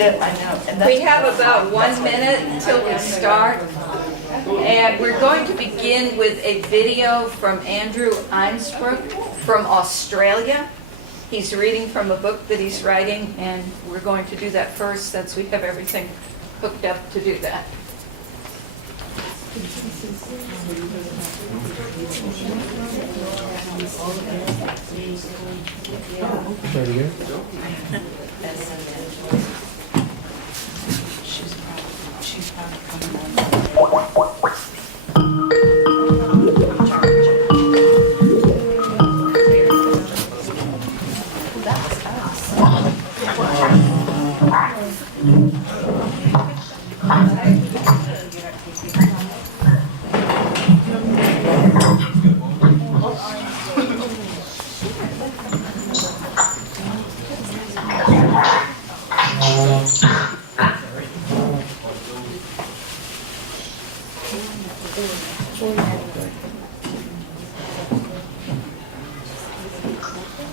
We have about 1 minute until we start, and we're going to begin with a video from Andrew Einsbrook from Australia. He's reading from a book that he's writing, and we're going to do that first since we have everything hooked up to do that. She's probably coming on.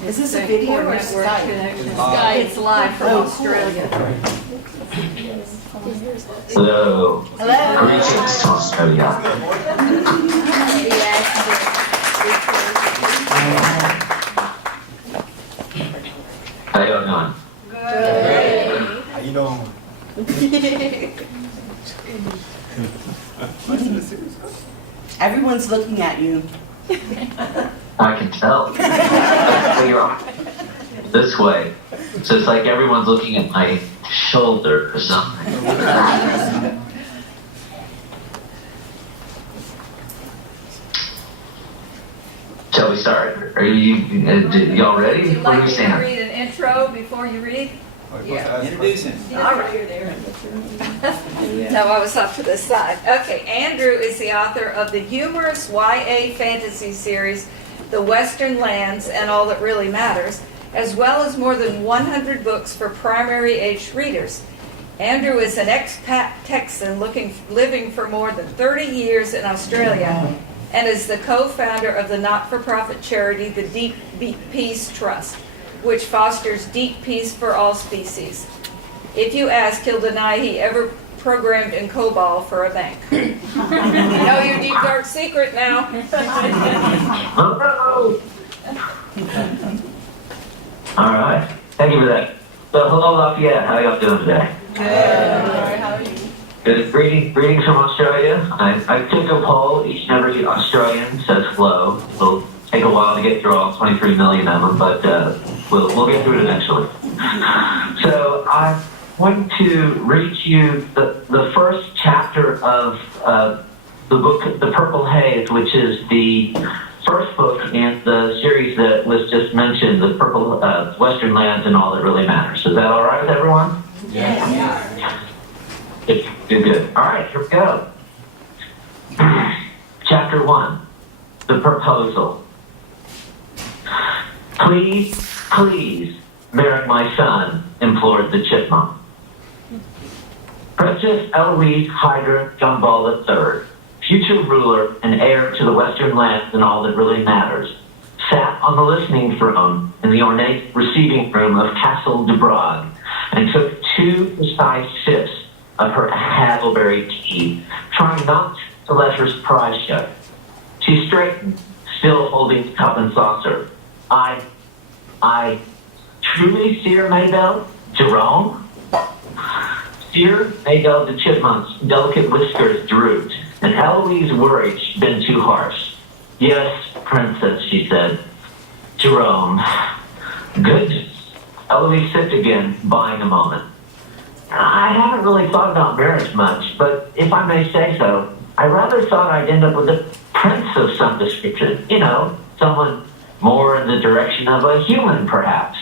Is this a video or Skype? It's live from Australia. Hello. Hello. Greetings to Australia. How you doing? Good. How you doing? Everyone's looking at you. I can tell. Figure out this way. So it's like everyone's looking at my shoulder or something. Shall we start? Are y'all ready? Would you What are like we me to saying? read an intro before you read? Yeah. Introducing. All right. No, I was off to the side. Okay, Andrew is the author of the humorous YA fantasy series, The Western Lands and All That Really Matters, as well as more than 100 books for primary-age readers. Andrew is an expat Texan living for more than 30 years in Australia and is the co-founder of the not-for-profit charity, the Deep Peace Trust, which fosters deep peace for all species. If you ask, he'll deny he ever programmed in COBOL for a bank. Know your deep dark secret now. Oh, all right. Thank you for that. So, hello, Lafayette. How y'all doing today? Good. How are you? Good. Greetings from Australia. I took a poll. Each and every Australian says hello. It'll take a while to get through all 23 million of them, but we'll get through it eventually. So I'm going to read you the first chapter of the book, The Purple Haze, which is the first book in the series that was just mentioned, The Purple Western Lands and All That Really Matters. Is that all right with everyone? Yes. Good. All right, here we go. Chapter 1, The Proposal. Please, Merrick, my son, implored the chipmunk. Princess Eloise Hyder Gumball III, future ruler and heir to the Western Lands and All That Really Matters, sat on the listening throne in the ornate receiving room of Castle de Bragg and took 2 precise sips of her hazelberry tea, trying not to let her surprise show. She straightened, still holding the cup and saucer. I truly, Seer Maybelle? Jerome? Seer Maybelle the chipmunk's delicate whiskers drooped, and Eloise worried she'd been too harsh. Yes, Princess, she said. Jerome. Goodness. Eloise sipped again, buying a moment. I haven't really thought about marriage much, but if I may say so, I rather thought I'd end up with a prince of some description. You know, someone more in the direction of a human, perhaps.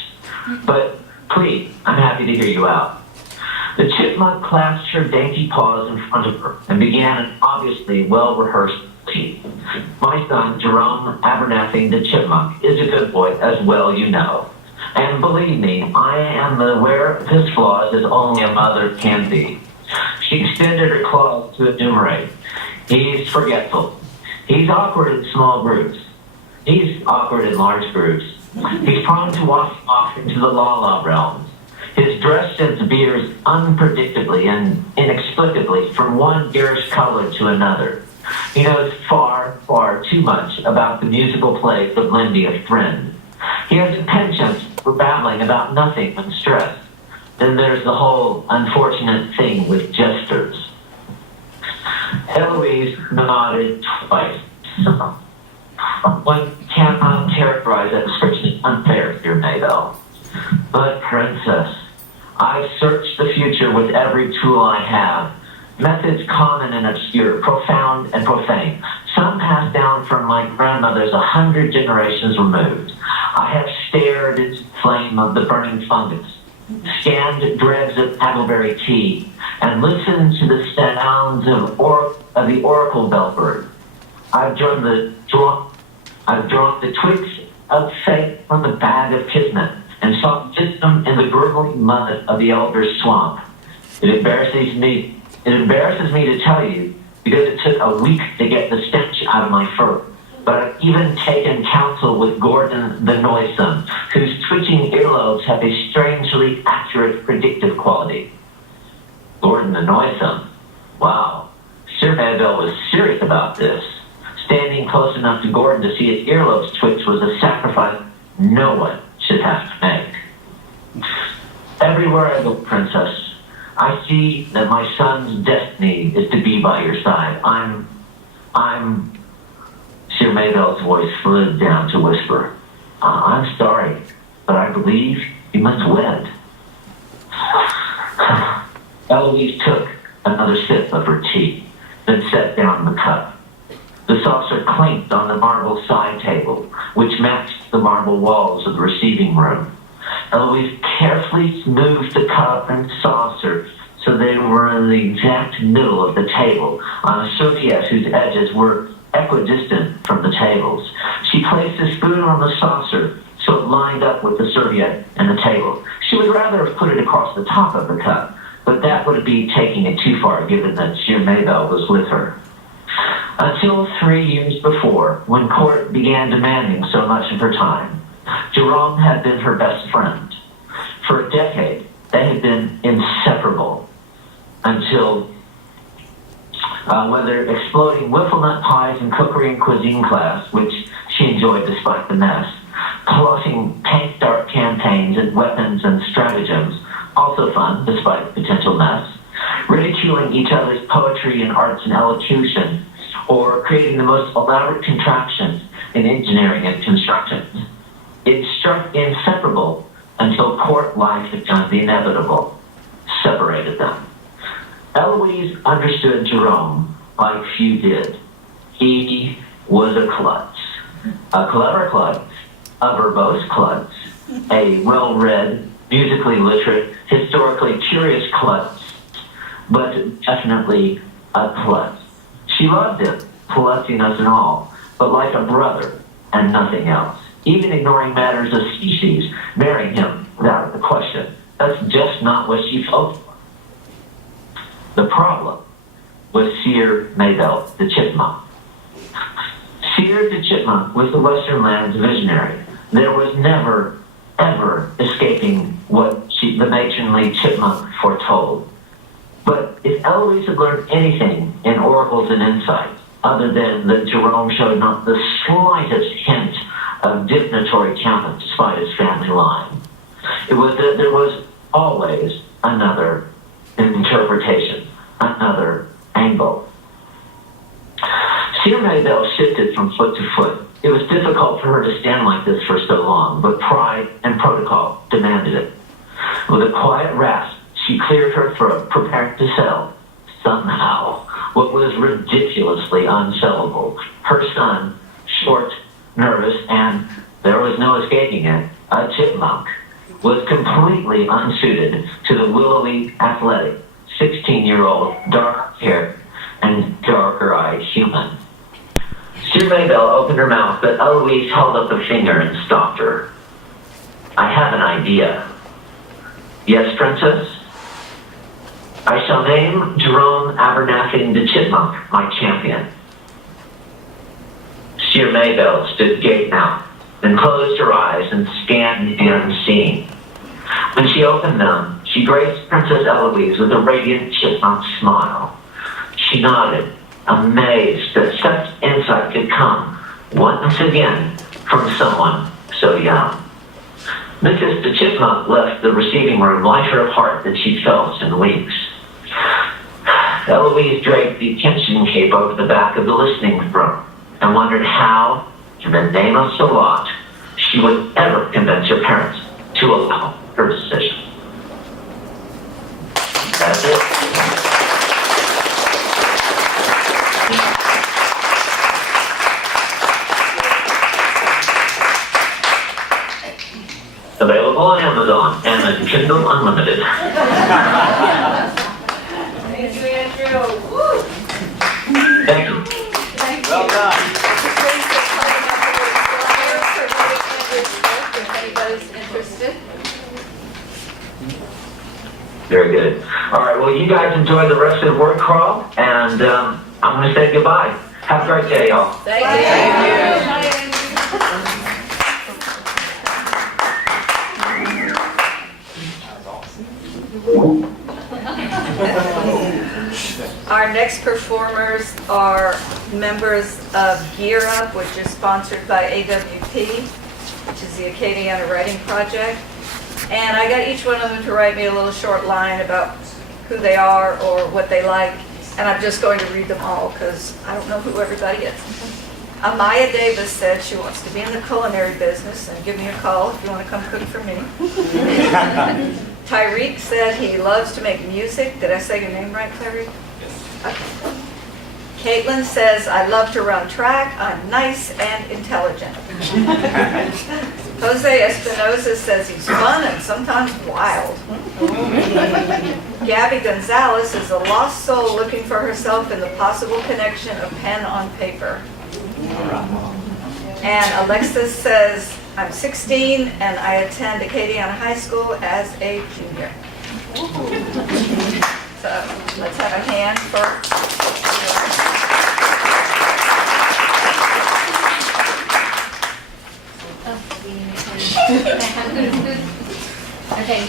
But please, I'm happy to hear you out. The chipmunk clasped her dainty paws in front of her and began an obviously well-rehearsed plea. My son, Jerome Abernathy the chipmunk, is a good boy, as well you know. And believe me, I am aware of his flaws as only a mother can be. She extended her claws to enumerate. He's forgetful. He's awkward in small groups. He's awkward in large groups. He's prone to walking off into the la-la realms. His dress sense veers unpredictably and inexplicably from one garish color to another. He knows far, far too much about the musical plays of Lindy a Friend. He has a penchant for babbling about nothing when stressed. Then there's the whole unfortunate thing with jesters. Eloise nodded twice. One cannot characterize that description as unfair, dear Maybelle. But, Princess, I've searched the future with every tool I have. Methods common and obscure, profound and profane. Some passed down from my grandmothers 100 generations removed. I have stared into the flame of the burning fungus, scanned dregs of hackleberry tea, and listened to the sounds of the oracle bellbird. I've drawn the twigs of fate from the bag of kismet and sought wisdom in the gurgling mud of the elder's swamp. It embarrasses me to tell you, because it took a week to get the stench out of my fur. But I've even taken counsel with Gordon the Noisome, whose twitching earlobes have a strangely accurate predictive quality. Gordon the Noisome? Wow. Sir Maybelle was serious about this. Standing close enough to Gordon to see his earlobes twitch was a sacrifice no one should have to make. Everywhere I go, Princess, I see that my son's destiny is to be by your side. Sir Maybelle's voice slid down to whisper, I'm sorry, but I believe you must wed. Eloise took another sip of her tea, then set down the cup. The saucer clinked on the marble side table, which matched the marble walls of the receiving room. Eloise carefully smoothed the cup and saucer so they were in the exact middle of the table, on a serviette whose edges were equidistant from the tables. She placed the spoon on the saucer so it lined up with the serviette and the table. She would rather have put it across the top of the cup, but that would be taking it too far given that Sir Maybelle was with her. Until 3 years before, when court began demanding so much of her time, Jerome had been her best friend. For a decade, they had been inseparable until whether exploding wiffle nut pies in cookery and cuisine class, which she enjoyed despite the mess, plotting paint dart campaigns and weapons and stratagems, also fun despite the potential mess, ridiculing each other's poetry and arts and elocution, or creating the most elaborate contraptions in engineering and construction. It struck inseparable until court life had done the inevitable, separated them. Eloise understood Jerome like few did. He was a klutz, a clever klutz, a verbose klutz, a well-read, musically literate, historically curious klutz, but definitely a klutz. She loved him, klutziness and all, but like a brother and nothing else. Even ignoring matters of species, marrying him without a question. That's just not what she felt for. The problem was Sir Maybelle the Chipmunk. Sir the Chipmunk was the Western Lands visionary. There was never, ever escaping what the matronly Chipmunk foretold. But if Eloise had learned anything in oracles and insights, other than that Jerome showed not the slightest hint of divinatory talent despite his family line, it was that there was always another interpretation, another angle. Sir Maybelle shifted from foot to foot. It was difficult for her to stand like this for so long, but pride and protocol demanded it. With a quiet rasp, she cleared her throat, prepared to sell, somehow, what was ridiculously unsellable. Her son, short, nervous, and there was no escaping it, a chipmunk, was completely unsuited to the willowy, athletic, 16-year-old, dark-haired, and darker-eyed human. Sir Maybelle opened her mouth, but Eloise held up a finger and stopped her. I have an idea. Yes, Princess? I shall name Jerome Abernathy the Chipmunk my champion. Sir Maybelle stood gape-mouthed, then closed her eyes and scanned the unseen. When she opened them, she graced Princess Eloise with a radiant chipmunk smile. She nodded, amazed that such insight could come once again from someone so young. Mrs. the Chipmunk left the receiving room lighter of heart than she'd felt in weeks. Eloise draped the attention cape over the back of the listening room and wondered how, in the name of Salat, she would ever convince her parents to allow her decision. That's it. Available on Amazon and Kindle Unlimited. Thank you, Andrew. Woo. Thank you. Thank you. Well done. Please get coming up with a flyer for Andrew's book if anybody's interested. Very good. All right, well, you guys enjoy the rest of the word crawl, and I'm going to say goodbye. Have a great day, y'all. Thank you. Bye, Andrew. Our next performers are members of Gear Up, which is sponsored by AWP, which is the Acadiana Writing Project. And I got each one of them to write me a little short line about who they are or what they like. And I'm just going to read them all because I don't know who everybody is. Amaya Davis said she wants to be in the culinary business, and give me a call if you want to come cook for me. Tyreek said he loves to make music. Did I say your name right, Tyreek? Okay. Caitlin says, I love to run track. I'm nice and intelligent. Jose Espinoza says he's fun and sometimes wild. Gabby Gonzalez is a lost soul looking for herself in the possible connection of pen on paper. And Alexis says, I'm 16 and I attend Acadiana High School as a junior. So let's have a hand for. Okay,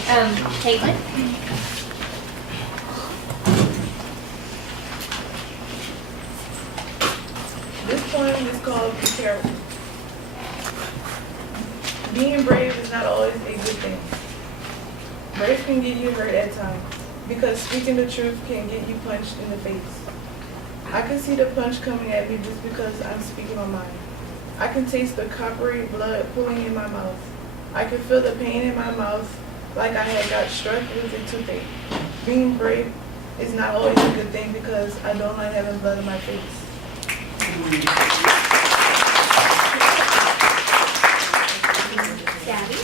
Caitlin. This poem is called Be Careful. Being brave is not always a good thing. Brave can get you hurt at times, because speaking the truth can get you punched in the face. I can see the punch coming at me just because I'm speaking my mind. I can taste the coppery blood pooling in my mouth. I can feel the pain in my mouth like I had got struck with a toothache. Being brave is not always a good thing because I don't like having blood in my face. Gabby.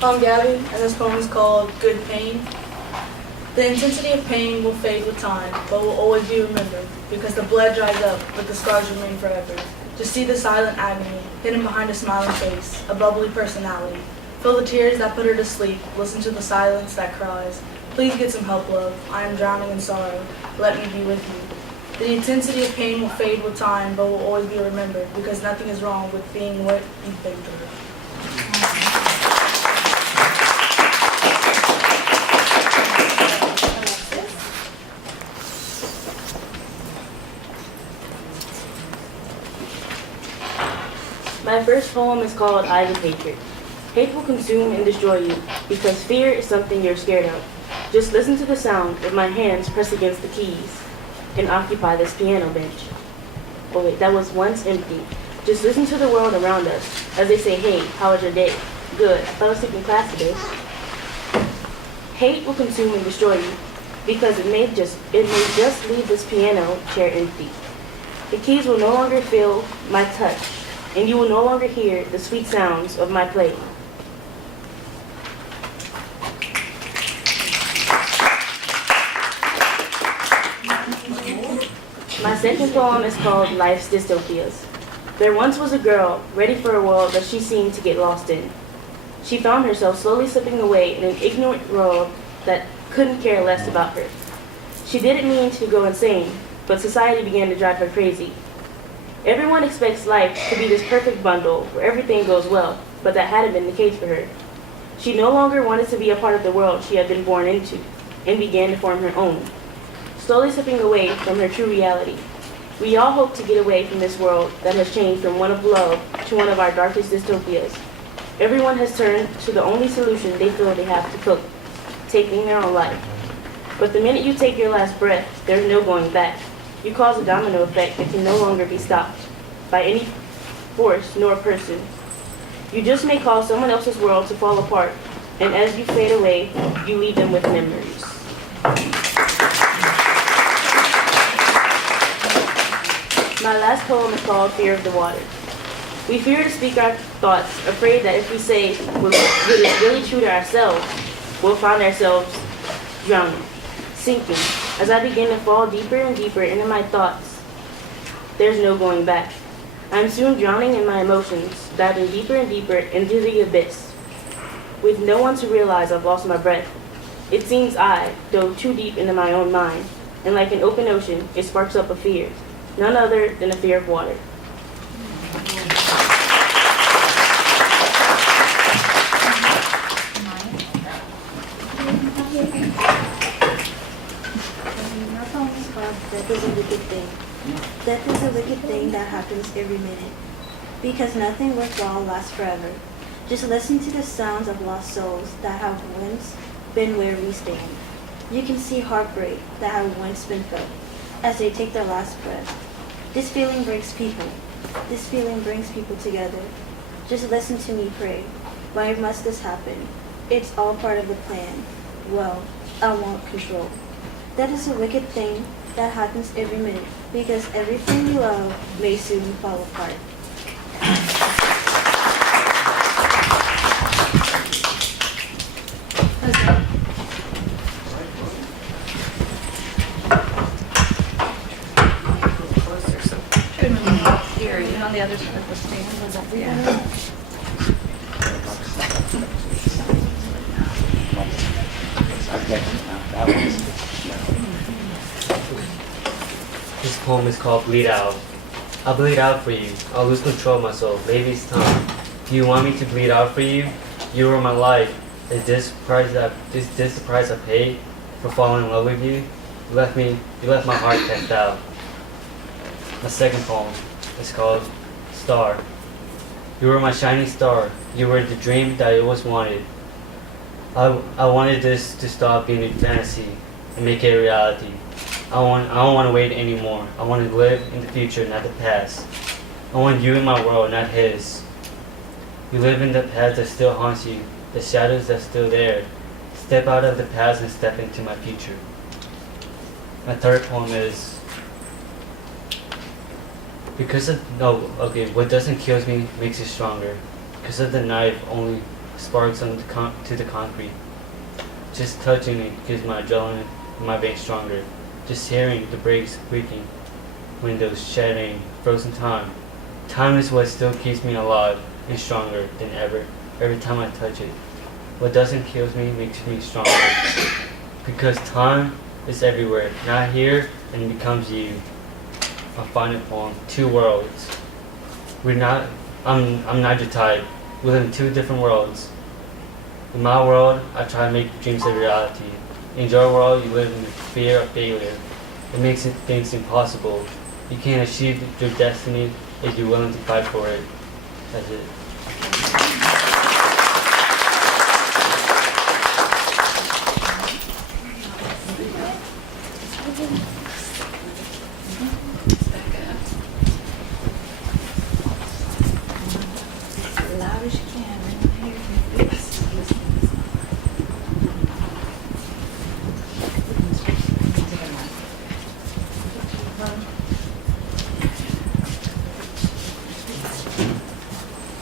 I'm Gabby, and this poem is called Good Pain. The intensity of pain will fade with time, but will always be remembered, because the blood dries up, but the scars remain forever. Just see the silent agony, hidden behind a smiling face, a bubbly personality. Feel the tears that put her to sleep, listen to the silence that cries. Please get some help, love. I am drowning in sorrow. Let me be with you. The intensity of pain will fade with time, but will always be remembered, because nothing is wrong with being what you've been through. My first poem is called Eyes of Hatred. Hate will consume and destroy you, because fear is something you're scared of. Just listen to the sound of my hands press against the keys and occupy this piano bench. Oh wait, that was once empty. Just listen to the world around us as they say, hey, how was your day? Good, I fell asleep in class today. Hate will consume and destroy you, because it may just leave this piano chair empty. The keys will no longer feel my touch, and you will no longer hear the sweet sounds of my playing. My second poem is called Life's Dystopias. There once was a girl ready for a world that she seemed to get lost in. She found herself slowly slipping away in an ignorant world that couldn't care less about her. She didn't mean to go insane, but society began to drive her crazy. Everyone expects life to be this perfect bundle where everything goes well, but that hadn't been the case for her. She no longer wanted to be a part of the world she had been born into and began to form her own, slowly slipping away from her true reality. We all hope to get away from this world that has changed from one of love to one of our darkest dystopias. Everyone has turned to the only solution they feel they have to cope, taking their own life. But the minute you take your last breath, there's no going back. You cause a domino effect that can no longer be stopped by any force nor person. You just may cause someone else's world to fall apart, and as you fade away, you leave them with memories. My last poem is called Fear of the Water. We fear to speak our thoughts, afraid that if we say what is really true to ourselves, we'll find ourselves drowning, sinking. As I begin to fall deeper and deeper into my thoughts, there's no going back. I'm soon drowning in my emotions, diving deeper and deeper into the abyss. With no one to realize I've lost my breath, it seems I dove too deep into my own mind, and like an open ocean, it sparks up a fear, none other than a fear of water. Death is a wicked thing. Death is a wicked thing that happens every minute. Because nothing worthwhile lasts forever. Just listen to the sounds of lost souls that have once been where we stand. You can see heartbreak that have once been felt as they take their last breath. This feeling breaks people. This feeling brings people together. Just listen to me pray. Why must this happen? It's all part of the plan. Well, I want control. That is a wicked thing that happens every minute, because everything you love may soon fall apart. Here, you on the other side of the stand. Yeah. This poem is called Bleed Out. I'll bleed out for you. I'll lose control of myself. Maybe it's time. Do you want me to bleed out for you? You were my life. Is this the price I paid for falling in love with you? You left my heart cast out. My second poem is called Star. You were my shining star. You were the dream that I always wanted. I wanted this to stop being a fantasy and make it a reality. I don't want to wait anymore. I want to live in the future, not the past. I want you in my world, not his. You live in the past that still haunts you, the shadows that's still there. Step out of the past and step into my future. My third poem is what doesn't kill me makes you stronger. Because of the knife only sparks to the concrete. Just touching it gives my adrenaline in my veins stronger. Just hearing the brakes squeaking, windows shattering, frozen time. Time is what still keeps me alive and stronger than ever. Every time I touch it. What doesn't kill me makes me stronger. Because time is everywhere, not here, and it becomes you. My final poem, Two Worlds. I'm not your type. We live in two different worlds. In my world, I try to make dreams a reality. In your world, you live in the fear of failure. It makes things impossible. You can't achieve your destiny if you're willing to fight for it. That's it. Loud as you can.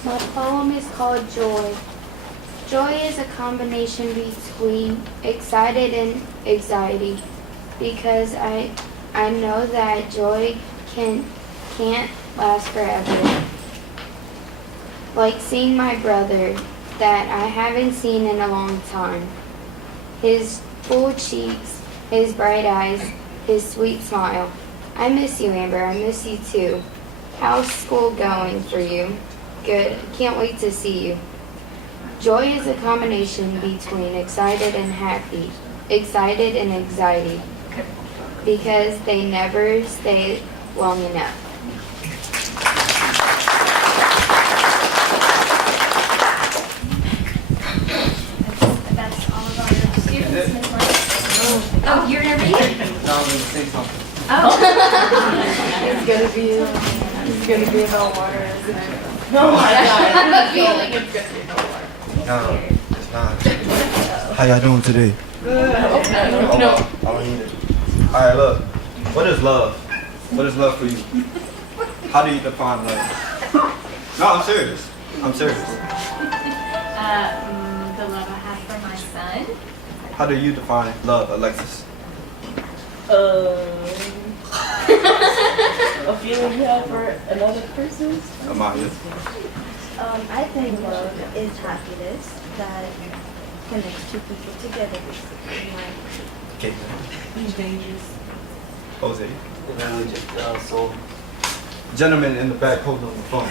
My poem is called Joy. Joy is a combination between excited and anxiety, because I know that joy can't last forever. Like seeing my brother that I haven't seen in a long time. His full cheeks, his bright eyes, his sweet smile. I miss you, Amber. I miss you too. How's school going for you? Good. Can't wait to see you. Joy is a combination between excited and happy, excited and anxiety, because they never stay long enough. That's all of our students, Ms. Martin. Oh, you're gonna read it? No, I'm gonna say something. Oh. It's gonna be about water, isn't it? Oh my God. No, it's not. How y'all doing today? No. I don't need it. Alright, look. What is love? What is love for you? How do you define love? No, I'm serious. I'm serious. The love I have for my son. How do you define love, Alexis? A feeling you have for another person? Amaya? I think love is happiness that connects two people together. Caitlin? He's dangerous. Jose? So Gentleman in the back holding on the phone.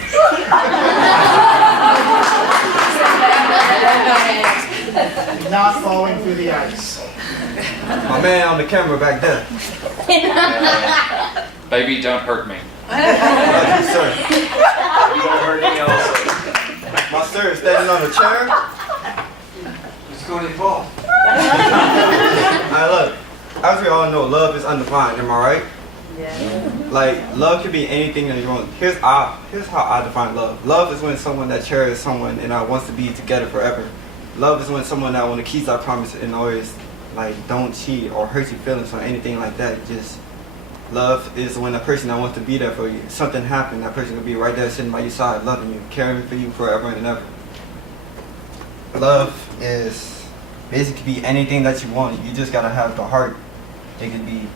Not falling through the ice. My man on the camera back there. Baby, don't hurt me. Sir. don't hurt me also. My sir is standing on a chair. It's going to fall. Alright, look. As we all know, love is undefined. Am I right? Yeah. Like, love can be anything that you want. Here's how I define love. Love is when someone that cherishes someone and wants to be together forever. Love is when someone that want to keep our promise and always, like, don't cheat or hurt your feelings or anything like that. Just, love is when a person that wants to be there for you. Something happened, that person will be right there sitting by your side, loving you, caring for you forever and ever. Love is basically be anything that you want. You just gotta have the heart. It could be,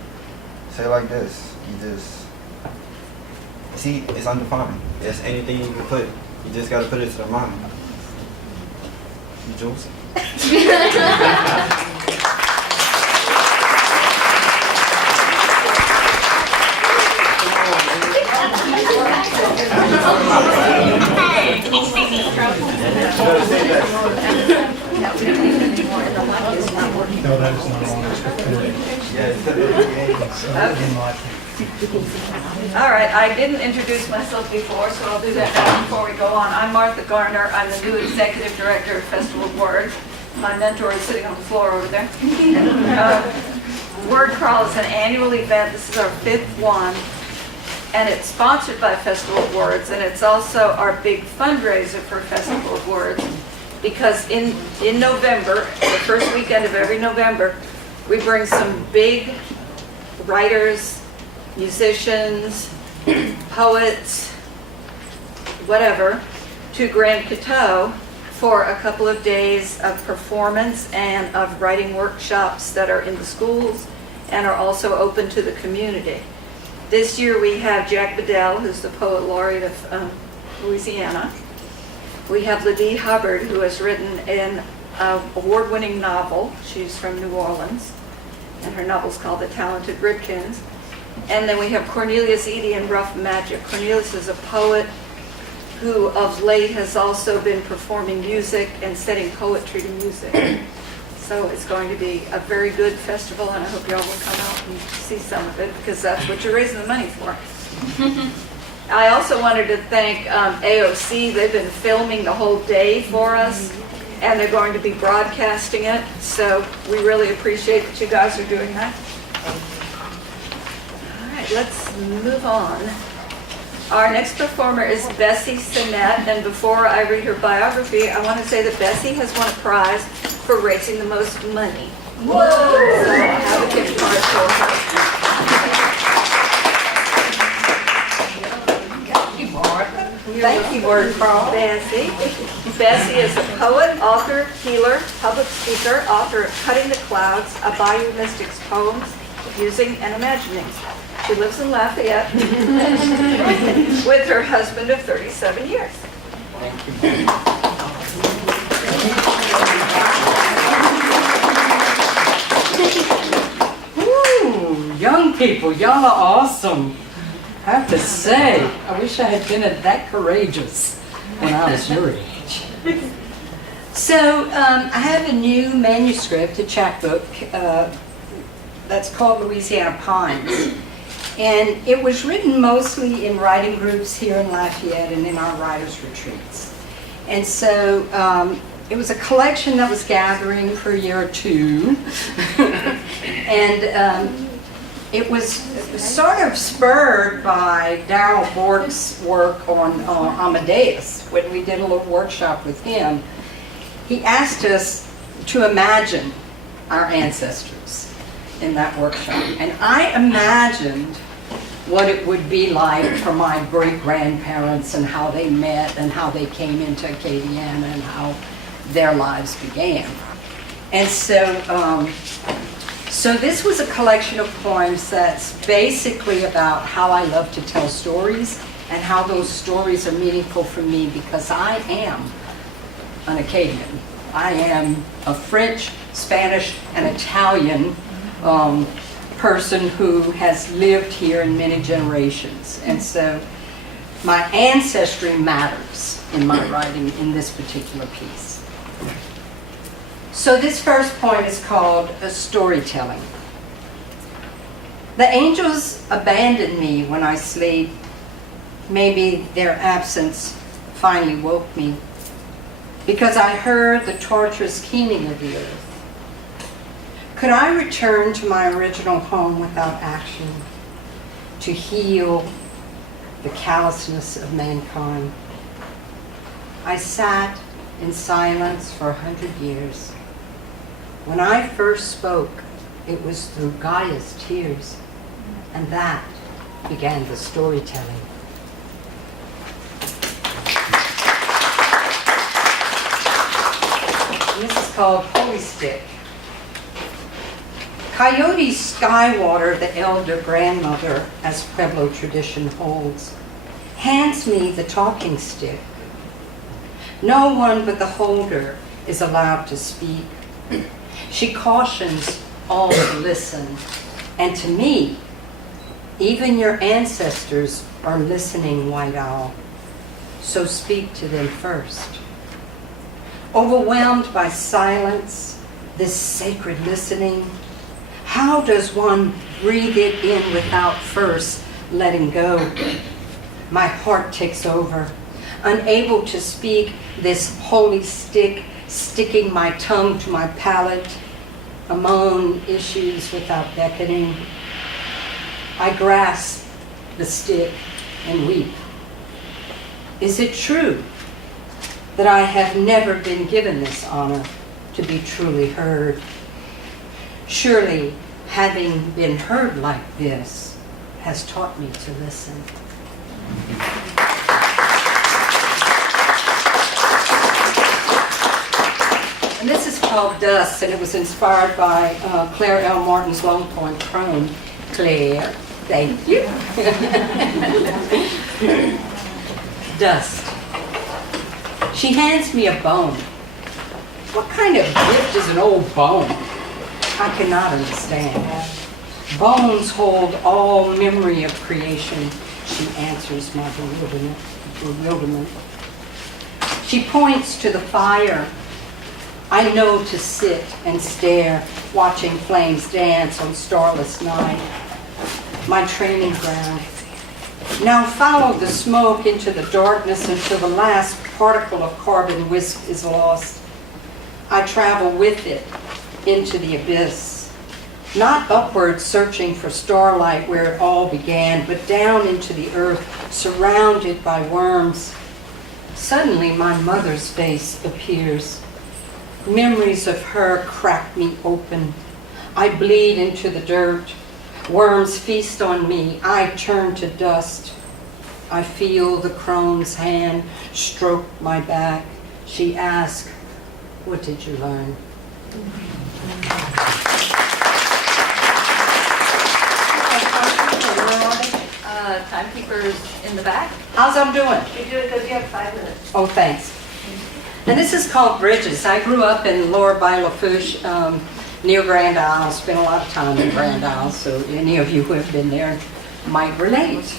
say like this, you just, see, it's undefined. It's anything you can put. You just gotta put it to the mind. You Jules? No, that is not on. All right, I didn't introduce myself before, so I'll do that now before we go on. I'm Martha Garner. I'm the new executive director of Festival of Words. My mentor is sitting on the floor over there. Word Crawl is an annual event. This is our 5th one, and it's sponsored by Festival of Words, and it's also our big fundraiser for Festival of Words, because in November, the first weekend of every November, we bring some big writers, musicians, poets, whatever, to Grand Coteau for a couple of days of performance and of writing workshops that are in the schools and are also open to the community. This year we have Jack Bedell, who's the poet laureate of Louisiana. We have Ladie Hubbard, who has written an award-winning novel. She's from New Orleans, and her novel's called The Talented Ripkins. And then we have Cornelius Eady and Rough Magic. Cornelius is a poet who of late has also been performing music and setting poetry to music. So it's going to be a very good festival, and I hope y'all will come out and see some of it, because that's what you're raising the money for. I also wanted to thank AOC. They've been filming the whole day for us, and they're going to be broadcasting it. So we really appreciate that you guys are doing that. All right, let's move on. Our next performer is Bessie Sinnette, and before I read her biography, I want to say that Bessie has won a prize for raising the most money. Whoa! So I have a gift card for her. Thank you, Word Crawl. Bessie. Bessie is a poet, author, healer, public speaker, author of Cutting the Clouds, a Bayou Mystics poems, musing and imaginings. She lives in Lafayette with her husband of 37 years. Young people, y'all are awesome. I have to say, I wish I had been that courageous when I was your age. So I have a new manuscript, a chapbook, that's called Louisiana Pines. And it was written mostly in writing groups here in Lafayette and in our writers' retreats. And so it was a collection that was gathering for a year or two. And it was sort of spurred by Darrell Bork's work on Amadeus. When we did a little workshop with him, he asked us to imagine our ancestors in that workshop. And I imagined what it would be like for my great-grandparents and how they met and how they came into Acadiana and how their lives began. And so, so this was a collection of poems that's basically about how I love to tell stories and how those stories are meaningful for me because I am an Acadian. I am a French, Spanish, and Italian person who has lived here in many generations. And so my ancestry matters in my writing in this particular piece. So this first poem is called Storytelling. The angels abandoned me when I sleep. Maybe their absence finally woke me because I heard the torturous keening of the earth. Could I return to my original home without action to heal the callousness of mankind? I sat in silence for 100 years. When I first spoke, it was through Gaia's tears, and that began the storytelling. And this is called Holy Stick. Coyote Skywater, the elder grandmother, as Pueblo tradition holds, hands me the talking stick. No one but the holder is allowed to speak. She cautions all to listen. And to me, even your ancestors are listening, White Owl. So speak to them first. Overwhelmed by silence, this sacred listening, how does one breathe it in without first letting go? My heart takes over, unable to speak, this holy stick sticking my tongue to my palate, among issues without beckoning. I grasp the stick and weep. Is it true that I have never been given this honor to be truly heard? Surely, having been heard like this has taught me to listen. And this is called Dust, and it was inspired by Claire L. Martin's long poem, Crone. Claire, thank you. Dust. She hands me a bone. What kind of gift is an old bone? I cannot understand. Bones hold all memory of creation. She answers my bewilderment. She points to the fire. I know to sit and stare, watching flames dance on starless night. My training ground. Now follow the smoke into the darkness until the last particle of carbon wisp is lost. I travel with it into the abyss, not upward searching for starlight where it all began, but down into the earth, surrounded by worms. Suddenly my mother's face appears. Memories of her crack me open. I bleed into the dirt. Worms feast on me. I turn to dust. I feel the crone's hand stroke my back. She asks, "What did you learn?" Timekeepers in the back. How's I'm doing? You're doing good. You have 5 minutes. Oh, thanks. And this is called Bridgets. I grew up in Lower Baie-Lafourche, near Grand Isle. Spent a lot of time in Grand Isle, so any of you who have been there might relate.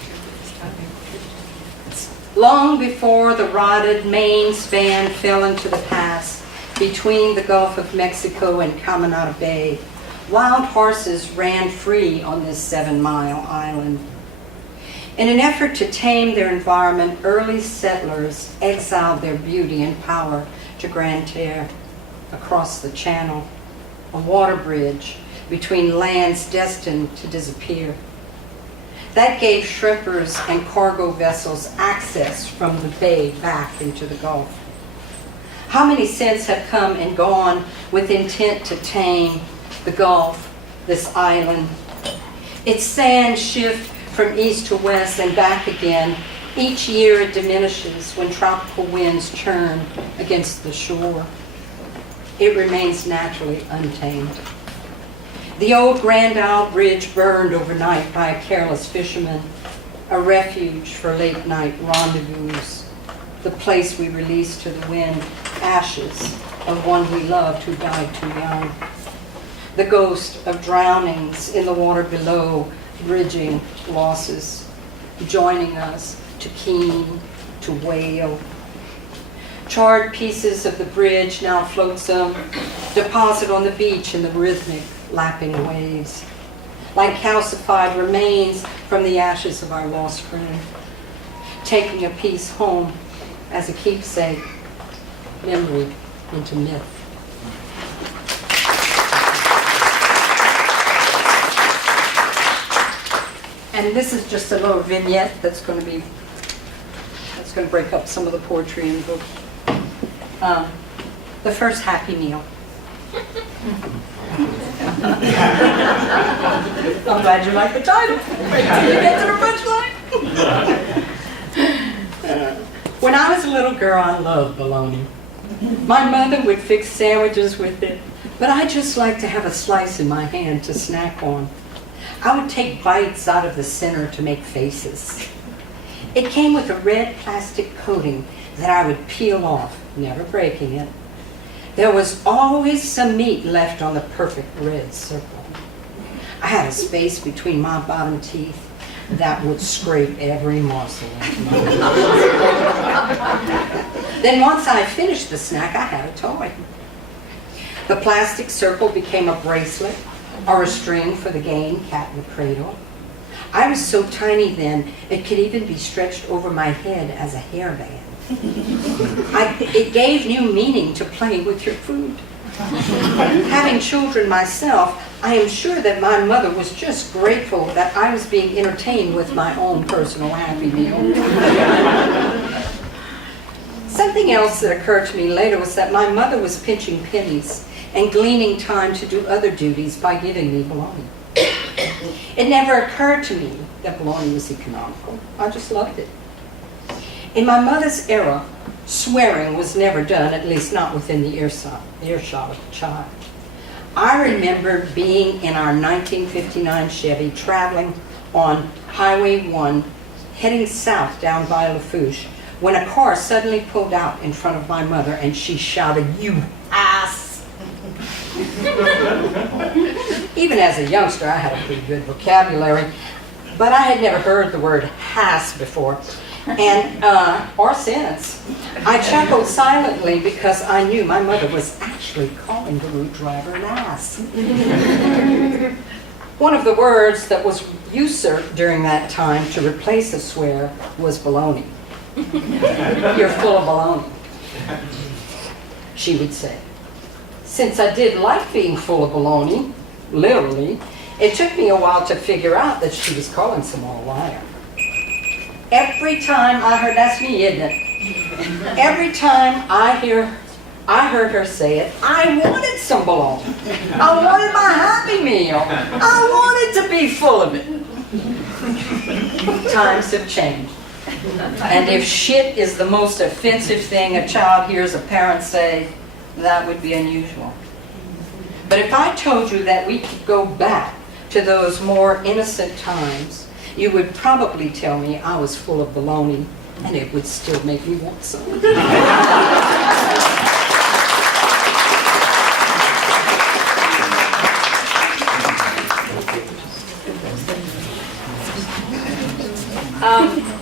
Long before the rotted main span fell into the pass between the Gulf of Mexico and Caminada Bay, wild horses ran free on this 7-mile island. In an effort to tame their environment, early settlers exiled their beauty and power to Grande Terre across the channel, a water bridge between lands destined to disappear. That gave shrimpers and cargo vessels access from the bay back into the Gulf. How many since have come and gone with intent to tame the Gulf, this island? Its sands shift from east to west and back again. Each year it diminishes when tropical winds churn against the shore. It remains naturally untamed. The old Grand Isle Bridge burned overnight by a careless fisherman, a refuge for late-night rendezvous, the place we released to the wind ashes of one we loved who died too young, the ghost of drownings in the water below, bridging losses, joining us to keen, to wail. Charred pieces of the bridge now flotsam deposit on the beach in the rhythmic lapping waves, like calcified remains from the ashes of our lost friend, taking a piece home as a keepsake, memory into myth. And this is just a little vignette that's going to break up some of the poetry in the book. The first happy meal. I'm glad you like the title. Wait till you get to the punchline. When I was a little girl, I loved bologna. My mother would fix sandwiches with it, but I just liked to have a slice in my hand to snack on. I would take bites out of the center to make faces. It came with a red plastic coating that I would peel off, never breaking it. There was always some meat left on the perfect red circle. I had a space between my bottom teeth that would scrape every morsel into my mouth. Then once I finished the snack, I had a toy. The plastic circle became a bracelet or a string for the game cat in the cradle. I was so tiny then, it could even be stretched over my head as a hairband. It gave new meaning to playing with your food. Having children myself, I am sure that my mother was just grateful that I was being entertained with my own personal Happy Meal. Something else that occurred to me later was that my mother was pinching pennies and gleaning time to do other duties by giving me bologna. It never occurred to me that bologna was economical. I just loved it. In my mother's era, swearing was never done, at least not within the earshot of the child. I remember being in our 1959 Chevy traveling on Highway 1, heading south down by Lafourche, when a car suddenly pulled out in front of my mother and she shouted, "You ass!" Even as a youngster, I had a pretty good vocabulary, but I had never heard the word "ass" before. And, or since. I chuckled silently because I knew my mother was actually calling the route driver an ass. One of the words that was usurped during that time to replace a swear was baloney. "You're full of baloney," she would say. Since I did like being full of baloney, literally, it took me a while to figure out that she was calling someone a liar. Every time I heard, that's me, isn't it? Every time I heard her say it, I wanted some bologna. I wanted my Happy Meal. I wanted to be full of it. Times have changed. And if shit is the most offensive thing a child hears a parent say, that would be unusual. But if I told you that we could go back to those more innocent times, you would probably tell me I was full of baloney, and it would still make me want some.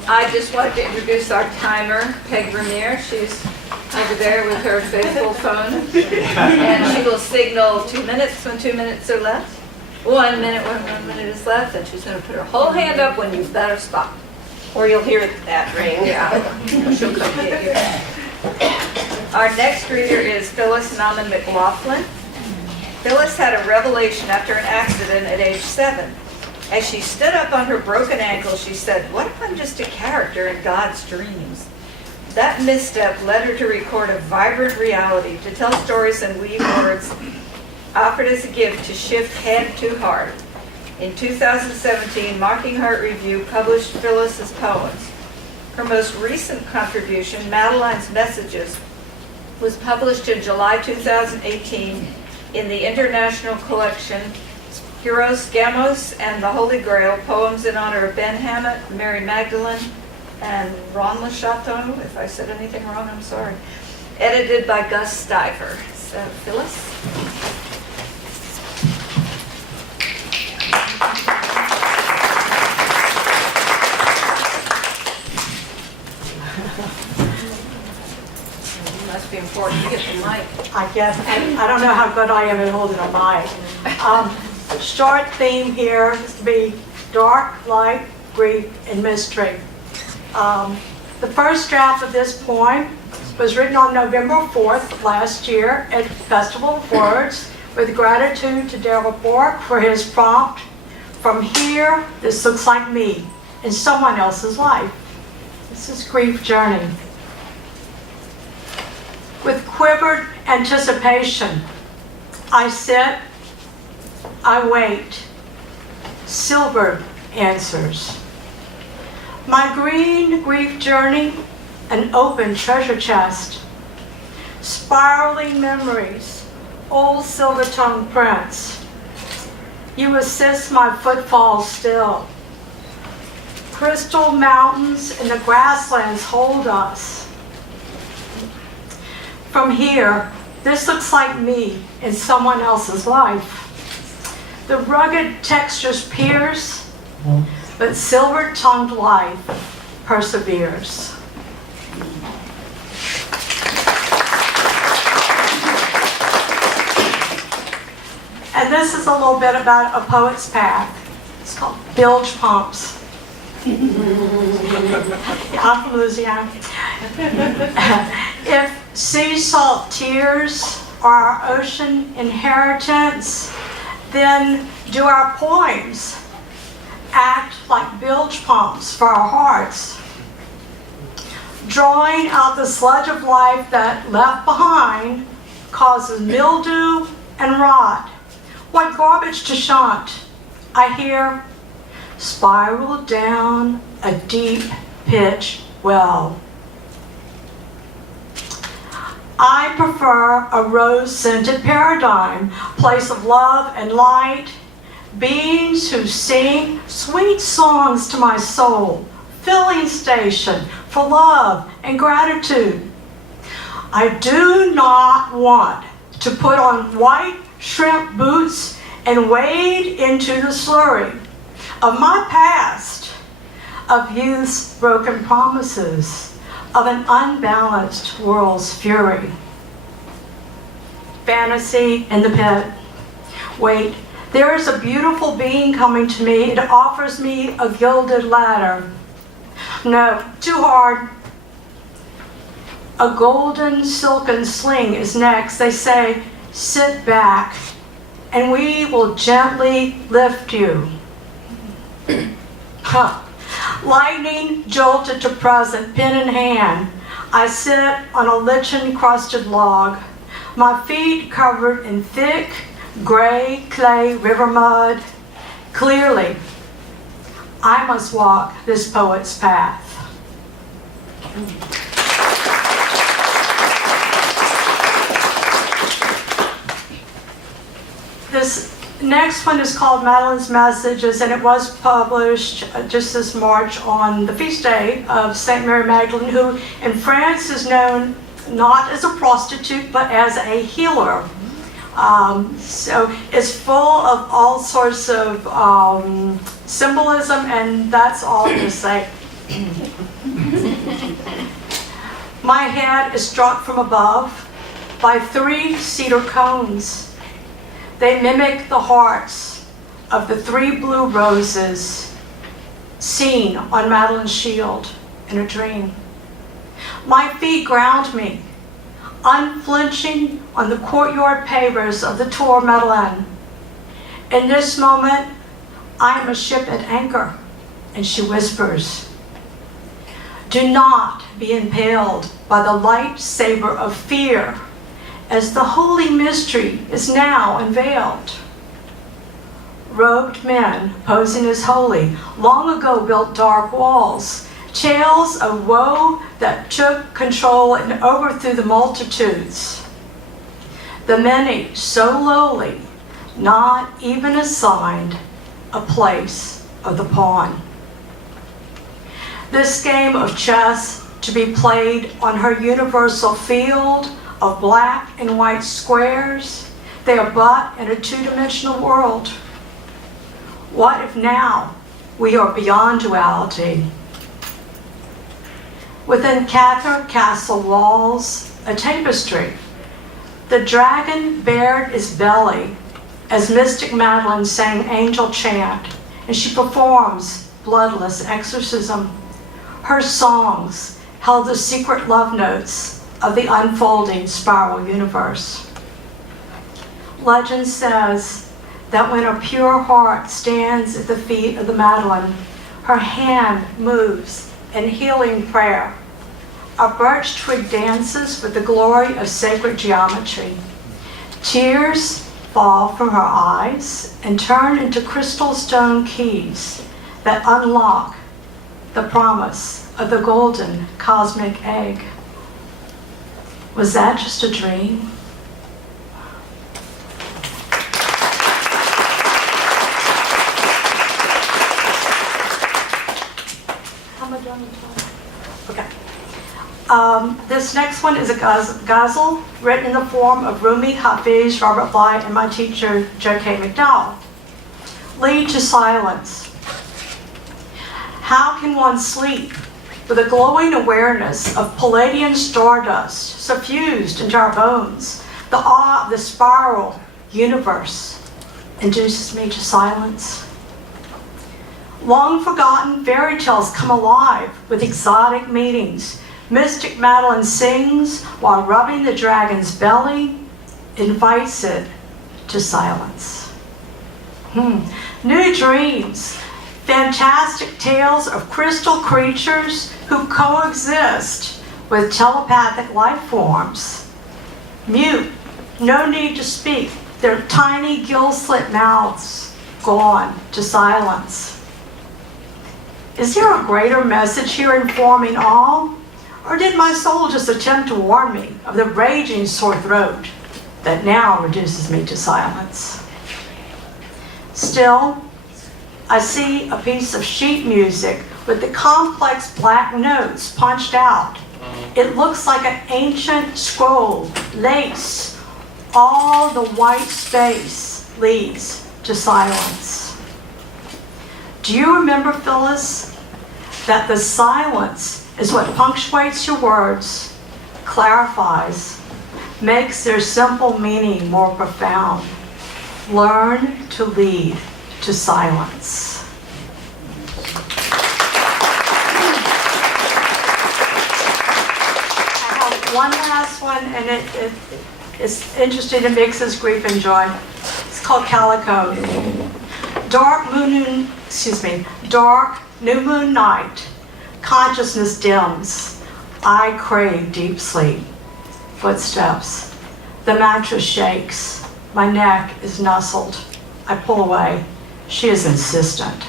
I just wanted to introduce our timer, Peg Vermeer. She's over there with her faithful phone. And she will signal 2 minutes when 2 minutes are left. 1 minute when 1 minute is left. And she's going to put her whole hand up when you better stop. Or you'll hear that ring. Yeah, she'll come get you. Our next reader is Phyllis Nauman McLaughlin. Phyllis had a revelation after an accident at age 7. As she stood up on her broken ankle, she said, "What if I'm just a character in God's dreams?" That misstep led her to record a vibrant reality, to tell stories and weave words, offered as a gift to shift head to heart. In 2017, Mocking Heart Review published Phyllis's poems. Her most recent contribution, Madeline's Messages, was published in July 2018 in the international collection Heroes, Gamos, and the Holy Grail, Poems in Honor of Ben Hammett, Mary Magdalene, and Ron Le Chateau. If I said anything wrong, I'm sorry. Edited by Gus Stiver. So, Phyllis? Must be important to get the mic. I guess. I don't know how good I am at holding a mic. Short theme here is to be dark, light, grief, and mystery. The first draft of this poem was written on November 4th last year at Festival of Words with gratitude to Daryl Bork for his prompt, "From here, this looks like me in someone else's life." This is Grief Journey. With quivered anticipation, I sit, I wait, silvered answers. My green grief journey, an open treasure chest, spiraling memories, old silver-tongued prints. You assist my footfalls still. Crystal mountains and the grasslands hold us. From here, this looks like me in someone else's life. The rugged textures pierce, but silver-tongued life perseveres. And this is a little bit about a poet's path. It's called Bilge Pumps. I'm from Louisiana. If sea salt tears are our ocean inheritance, then do our poems act like bilge pumps for our hearts, drawing out the sludge of life that left behind causes mildew and rot. What garbage to shunt, I hear, spiral down a deep pitch well. I prefer a rose-scented paradigm, place of love and light, beings who sing sweet songs to my soul, filling station for love and gratitude. I do not want to put on white shrimp boots and wade into the slurry of my past, of youth's broken promises, of an unbalanced world's fury. Fantasy in the pit. Wait, there is a beautiful being coming to me. It offers me a gilded ladder. No, too hard. A golden silken sling is next. They say, sit back, and we will gently lift you. Lightning jolted to present, pen in hand. I sit on a lichen-crusted log, my feet covered in thick, gray clay river mud. Clearly, I must walk this poet's path. This next one is called Madeline's Messages, and it was published just this March on the feast day of Saint Mary Magdalene, who in France is known not as a prostitute, but as a healer. So it's full of all sorts of symbolism, and that's all to say. My head is struck from above by 3 cedar cones. They mimic the hearts of the 3 blue roses seen on Madeleine's shield in a dream. My feet ground me, unflinching on the courtyard pavers of the Tour Madeleine. In this moment, I am a ship at anchor, and she whispers, "Do not be impaled by the lightsaber of fear, as the holy mystery is now unveiled." Robed men, posing as holy, long ago built dark walls, tales of woe that took control and overthrew the multitudes. The many so lowly, not even assigned a place of the pawn. This game of chess to be played on her universal field of black and white squares, they are but in a 2-dimensional world. What if now we are beyond duality? Within Cathar Castle walls, a tapestry, the dragon bared its belly as Mystic Madeleine sang angel chant, and she performs bloodless exorcism. Her songs held the secret love notes of the unfolding spiral universe. Legend says that when a pure heart stands at the feet of the Madeleine, her hand moves in healing prayer. A birch twig dances with the glory of sacred geometry. Tears fall from her eyes and turn into crystal stone keys that unlock the promise of the golden cosmic egg. Was that just a dream? How am I done with time? Okay. This next one is a ghazal written in the form of Rumi, Hafiz, Robert Bly, and my teacher, J.K. McDowell. Lead to silence. How can one sleep with a glowing awareness of Palladian stardust suffused into our bones? The awe of the spiral universe induces me to silence. Long forgotten fairy tales come alive with exotic meanings. Mystic Madeleine sings while rubbing the dragon's belly, invites it to silence. New dreams, fantastic tales of crystal creatures who coexist with telepathic life forms. Mute, no need to speak, their tiny gill-slit mouths gone to silence. Is there a greater message here informing all? Or did my soul just attempt to warn me of the raging sore throat that now reduces me to silence? Still, I see a piece of sheet music with the complex black notes punched out. It looks like an ancient scroll, lace. All the white space leads to silence. Do you remember, Phyllis, that the silence is what punctuates your words, clarifies, makes their simple meaning more profound. Learn to lead to silence. I have one last one, and it's interesting. It mixes grief and joy. It's called Calico. Dark new moon night. Consciousness dims. I crave deep sleep. Footsteps. The mattress shakes. My neck is nuzzled. I pull away. She is insistent.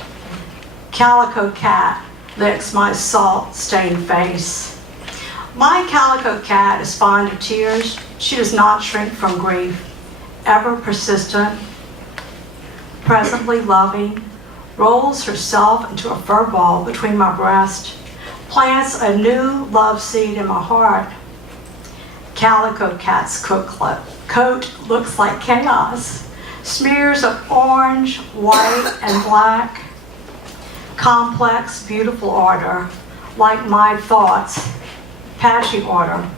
Calico cat licks my salt-stained face. My calico cat is fond of tears. She does not shrink from grief. Ever persistent, presently loving, rolls herself into a fur ball between my breasts, plants a new love seed in my heart. Calico cat's coat looks like chaos, smears of orange, white, and black. Complex, beautiful order, like my thoughts, catchy order.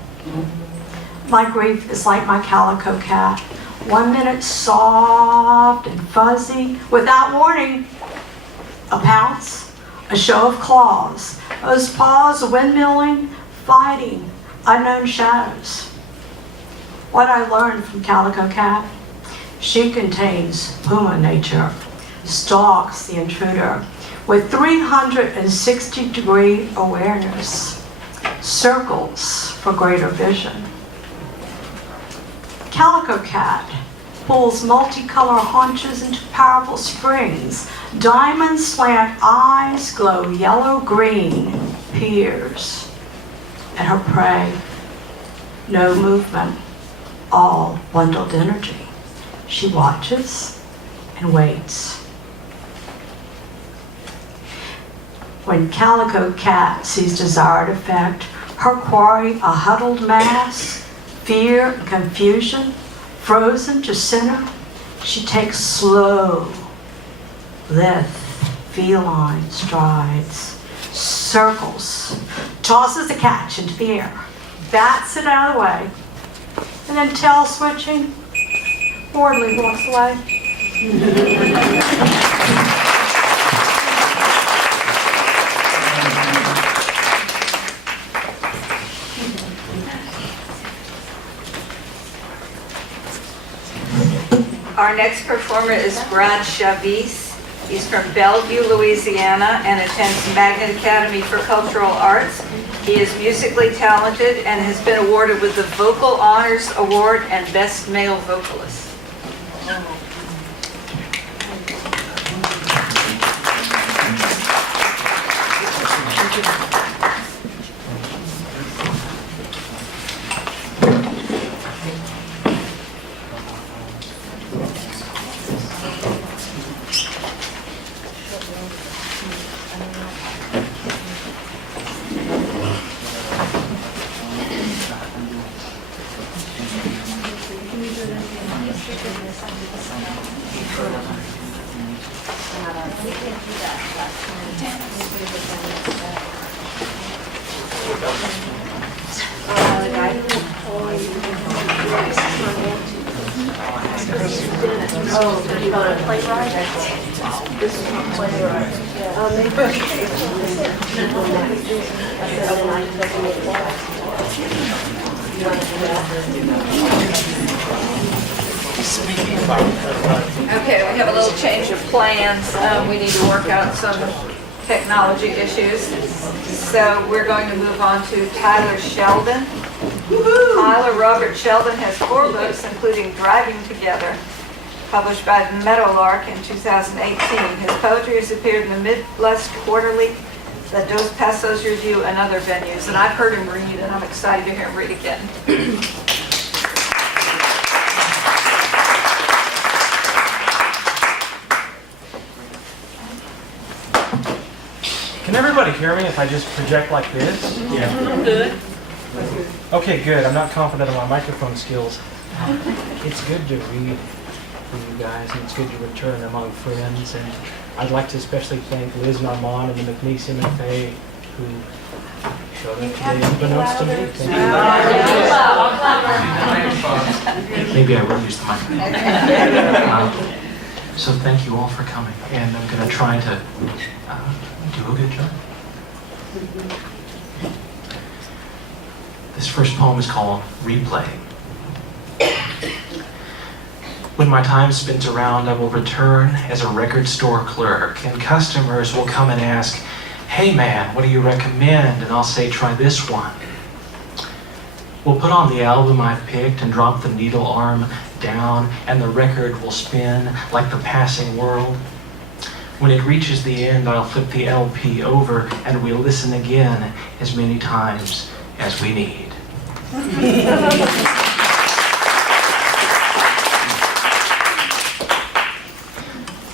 My grief is like my calico cat. 1 minute soft and fuzzy, without warning, a pounce, a show of claws, those paws windmilling, fighting unknown shadows. What I learned from Calico Cat, she contains puma nature, stalks the intruder with 360-degree awareness, circles for greater vision. Calico Cat pulls multicolor haunches into powerful springs. Diamond slant eyes glow yellow-green, peers at her prey. No movement, all bundled energy. She watches and waits. When Calico Cat sees desired effect, her quarry a huddled mass, fear and confusion, frozen to center, she takes slow, lithe, feline strides, circles, tosses the catch into the air, bats it out of the way, and then tail switching, boredly walks away. Our next performer is Bradshaw. He's from Bellevue, Louisiana, and attends Magnet Academy for Cultural Arts. He is musically talented and has been awarded with the Vocal Honors Award and Best Male Vocalist. Okay, we have a little change of plans. We need to work out some technology issues. So we're going to move on to Tyler Sheldon. Tyler Robert Sheldon has 4 books, including Driving Together, published by Meadowlark in 2018. His poetry has appeared in the Midwest Quarterly, the Dos Passos Review, and other venues. And I've heard him read, and I'm excited to hear him read again. Can everybody hear me if I just project like this? Yeah. Good. Okay, good. I'm not confident of my microphone skills. It's good to read for you guys, and it's good to return among friends. And I'd like to especially thank Liz and Armand and the McNeese and Faye who showed up today unbeknownst to me. Thank you. Maybe I will use the microphone. So thank you all for coming, and I'm going to try to do a good job. This first poem is called Replay. When my time spins around, I will return as a record store clerk, and customers will come and ask, "Hey man, what do you recommend?" And I'll say, "Try this one." We'll put on the album I've picked and drop the needle arm down, and the record will spin like the passing world. When it reaches the end, I'll flip the LP over, and we'll listen again as many times as we need.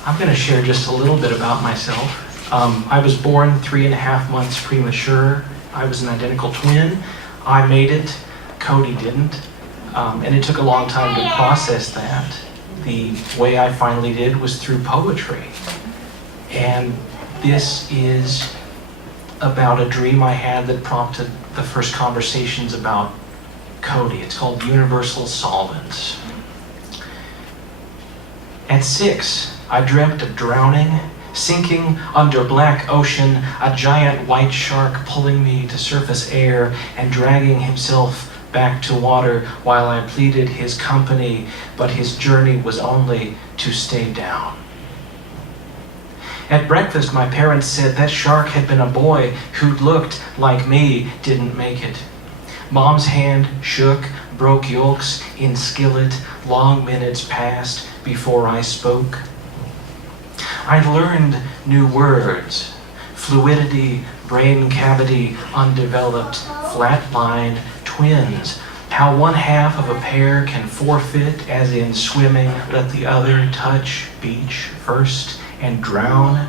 I'm going to share just a little bit about myself. I was born 3.5 months premature. I was an identical twin. I made it. Cody didn't. And it took a long time to process that. The way I finally did was through poetry. And this is about a dream I had that prompted the first conversations about Cody. It's called Universal Solvents. At 6, I dreamt of drowning, sinking under black ocean, a giant white shark pulling me to surface air and dragging himself back to water while I pleaded his company, but his journey was only to stay down. At breakfast, my parents said that shark had been a boy who'd looked like me, didn't make it. Mom's hand shook, broke yolks in skillet, long minutes passed before I spoke. I learned new words: fluidity, brain cavity, undeveloped, flatlined, twins. How one half of a pair can forfeit, as in swimming, let the other touch beach first and drown.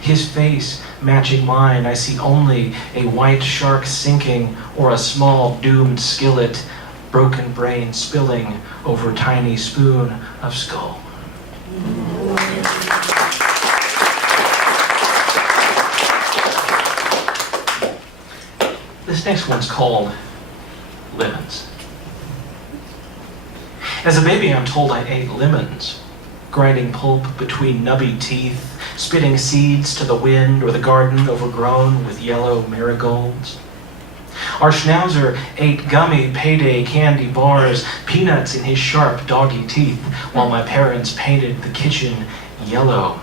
His face matching mine, I see only a white shark sinking or a small doomed skillet, broken brain spilling over tiny spoon of skull. This next one's called Lemons. As a baby, I'm told I ate lemons, grinding pulp between nubby teeth, spitting seeds to the wind or the garden overgrown with yellow marigolds. Our schnauzer ate gummy payday candy bars, peanuts in his sharp doggy teeth, while my parents painted the kitchen yellow.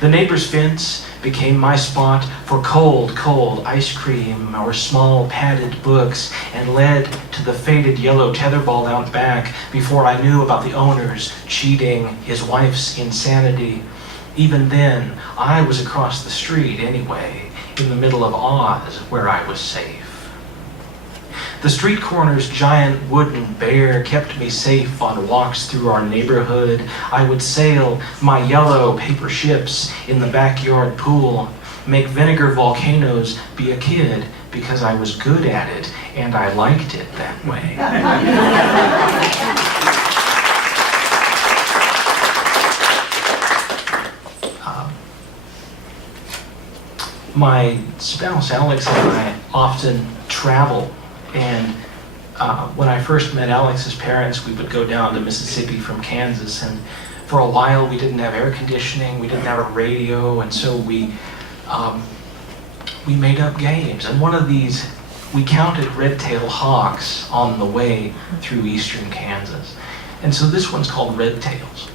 The neighbor's fence became my spot for cold, cold ice cream or small padded books, and led to the faded yellow tetherball out back before I knew about the owners cheating his wife's insanity. Even then, I was across the street anyway, in the middle of Oz, where I was safe. The street corner's giant wooden bear kept me safe on walks through our neighborhood. I would sail my yellow paper ships in the backyard pool, make vinegar volcanoes, be a kid because I was good at it and I liked it that way. My spouse Alex and I often travel, and when I first met Alex's parents, we would go down to Mississippi from Kansas, and for a while we didn't have air conditioning, we didn't have a radio, and so we made up games. And one of these, we counted red-tailed hawks on the way through eastern Kansas. And so this one's called Red Tails.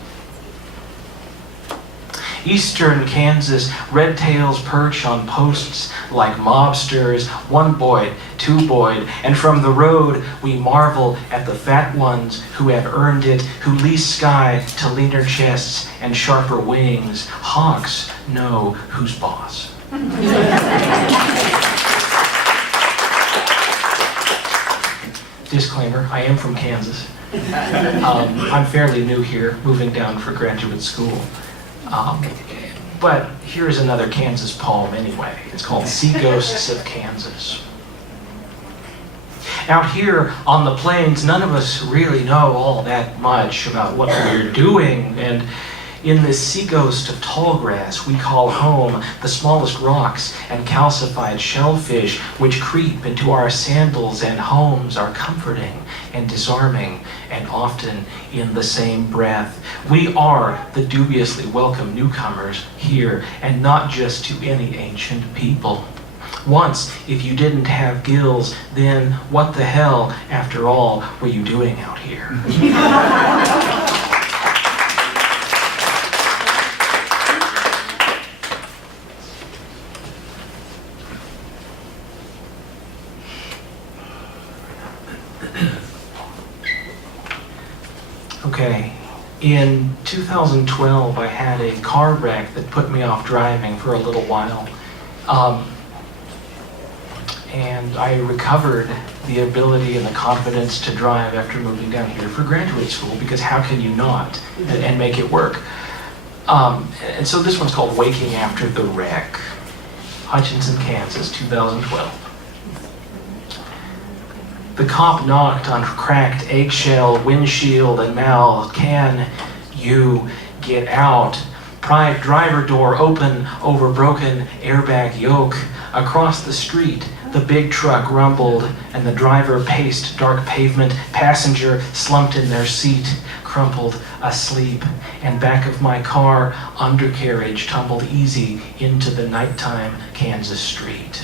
Eastern Kansas, red tails perch on posts like mobsters, one-boyed, two-boyed, and from the road we marvel at the fat ones who have earned it, who lease sky to leaner chests and sharper wings. Hawks know who's boss. Disclaimer, I am from Kansas. I'm fairly new here, moving down for graduate school. But here's another Kansas poem anyway. It's called Sea Ghosts of Kansas. Out here on the plains, none of us really know all that much about what we're doing, and in this sea ghost of tall grass we call home, the smallest rocks and calcified shellfish which creep into our sandals and homes are comforting and disarming, and often in the same breath. We are the dubiously welcome newcomers here, and not just to any ancient people. Once, if you didn't have gills, then what the hell, after all, were you doing out here? Okay, in 2012 I had a car wreck that put me off driving for a little while. And I recovered the ability and the confidence to drive after moving down here for graduate school, because how can you not and make it work? And so this one's called Waking After the Wreck. Hutchinson, Kansas, 2012. The cop knocked on cracked eggshell windshield and mouthed, "Can you get out?" pried driver door open over broken airbag yoke. Across the street, the big truck rumbled and the driver paced dark pavement. Passenger slumped in their seat, crumpled asleep. And back of my car, undercarriage tumbled easy into the nighttime Kansas street.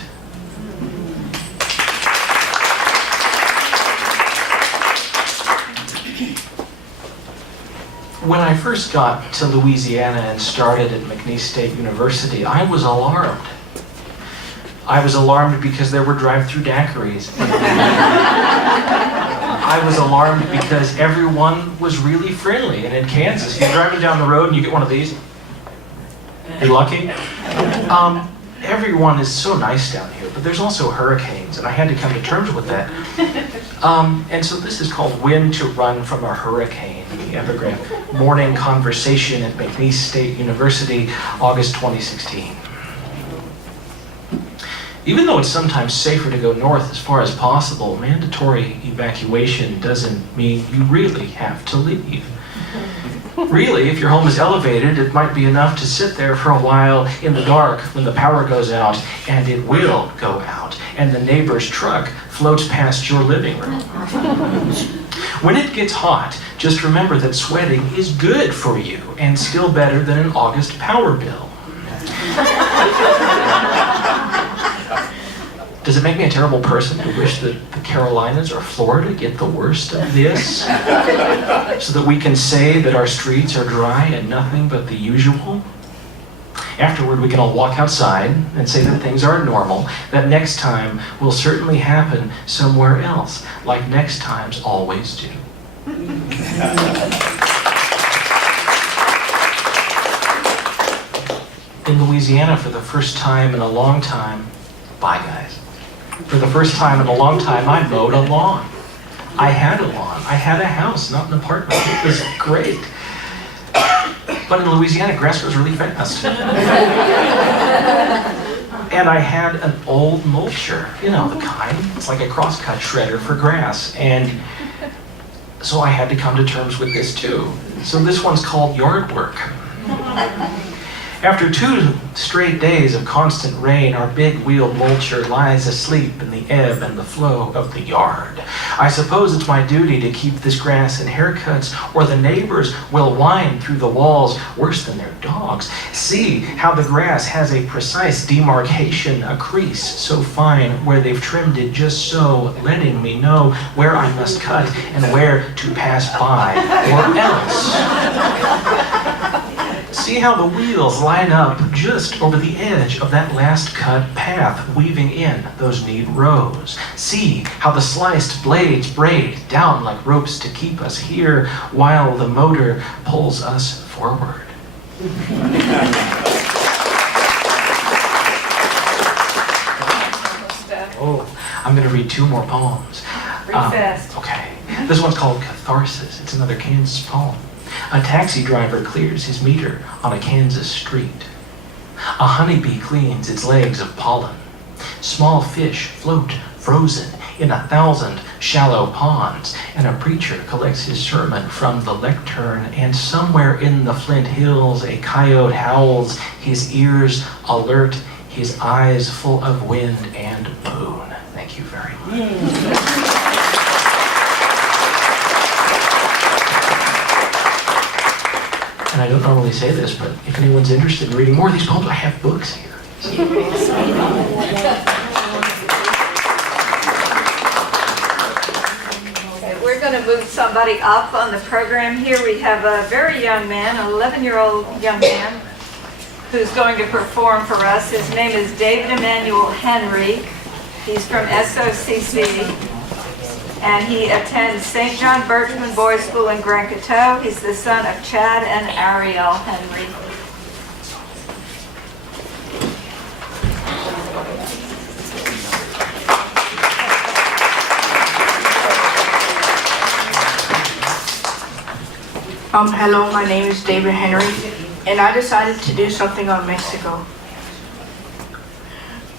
When I first got to Louisiana and started at McNeese State University, I was alarmed. I was alarmed because there were drive-through daiquiris. I was alarmed because everyone was really friendly. And in Kansas, you're driving down the road and you get one of these. You're lucky. Everyone is so nice down here, but there's also hurricanes, and I had to come to terms with that. And so this is called When to Run from a Hurricane, the epigram. Morning conversation at McNeese State University, August 2016. Even though it's sometimes safer to go north as far as possible, mandatory evacuation doesn't mean you really have to leave. Really, if your home is elevated, it might be enough to sit there for a while in the dark when the power goes out, and it will go out, and the neighbor's truck floats past your living room. When it gets hot, just remember that sweating is good for you, and still better than an August power bill. Does it make me a terrible person to wish that the Carolinas or Florida get the worst of this? So that we can say that our streets are dry and nothing but the usual? Afterward, we can all walk outside and say that things are normal, that next time will certainly happen somewhere else, like next times always do. In Louisiana, for the first time in a long time, bye guys. For the first time in a long time, I mowed a lawn. I had a lawn. I had a house, not an apartment. It was great. But in Louisiana, grass grows really fast. And I had an old mulcher, you know, the kind. It's like a crosscut shredder for grass. And so I had to come to terms with this too. So this one's called yard work. After 2 straight days of constant rain, our big-wheeled mulcher lies asleep in the ebb and the flow of the yard. I suppose it's my duty to keep this grass in haircuts, or the neighbors will whine through the walls worse than their dogs. See how the grass has a precise demarcation, a crease so fine where they've trimmed it just so, letting me know where I must cut and where to pass by, or else. See how the wheels line up just over the edge of that last cut path, weaving in those neat rows. See how the sliced blades braid down like ropes to keep us here while the motor pulls us forward. Oh, I'm going to read 2 more poems. Read fast. Okay. This one's called Catharsis. It's another Kansas poem. A taxi driver clears his meter on a Kansas street. A honeybee cleans its legs of pollen. Small fish float frozen in 1,000 shallow ponds, and a preacher collects his sermon from the lectern, and somewhere in the Flint Hills a coyote howls, his ears alert, his eyes full of wind and moon. Thank you very much. And I don't normally say this, but if anyone's interested in reading more of these poems, I have books here. Okay, we're going to move somebody up on the program here. We have a very young man, an 11-year-old young man, who's going to perform for us. His name is David Emmanuel Henrique. He's from SOCC. And he attends St. John Birchman Boys School in Grand Coteau. He's the son of Chad and Ariel Henry. Hello, my name is David Henry, and I decided to do something on Mexico.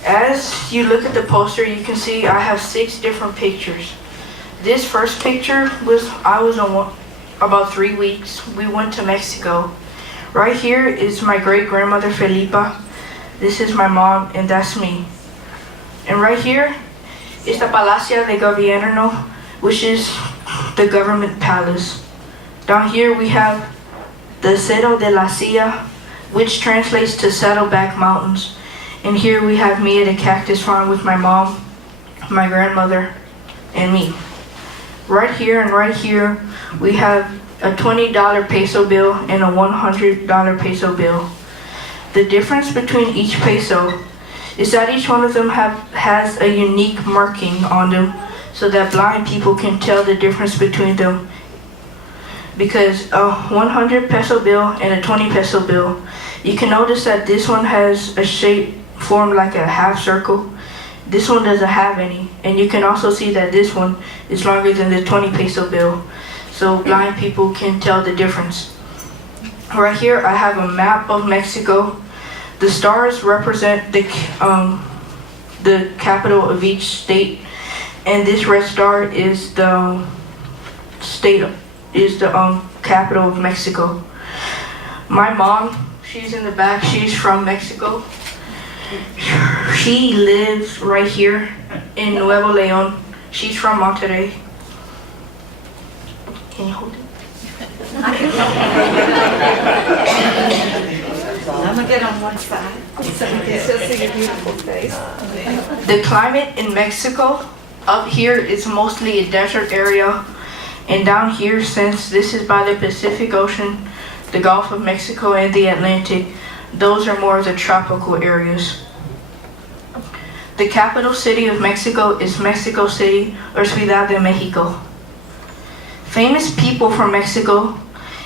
As you look at the poster, you can see I have 6 different pictures. This first picture was, I was on about 3 weeks. We went to Mexico. Right here is my great-grandmother Felipa. This is my mom, and that's me. And right here is the Palacio de Gobierno, which is the government palace. Down here we have the Cerro de la Silla, which translates to Saddleback Mountains. And here we have me at a cactus farm with my mom, my grandmother, and me. Right here and right here, we have a $20 peso bill and a $100 peso bill. The difference between each peso is that each one of them has a unique marking on them so that blind people can tell the difference between them. Because a 100 peso bill and a 20 peso bill, you can notice that this one has a shape formed like a half circle. This one doesn't have any, and you can also see that this one is longer than the 20 peso bill, so blind people can tell the difference. Right here I have a map of Mexico. The stars represent the capital of each state, and this red star is the capital of Mexico. My mom, she's in the back, she's from Mexico. She lives right here in Nuevo León. She's from Monterrey. Can you hold it? I'm gonna get on one side so you can still see your beautiful face. The climate in Mexico, up here is mostly a desert area, and down here, since this is by the Pacific Ocean, the Gulf of Mexico and the Atlantic, those are more of the tropical areas. The capital city of Mexico is Mexico City, or Ciudad de Mexico. Famous people from Mexico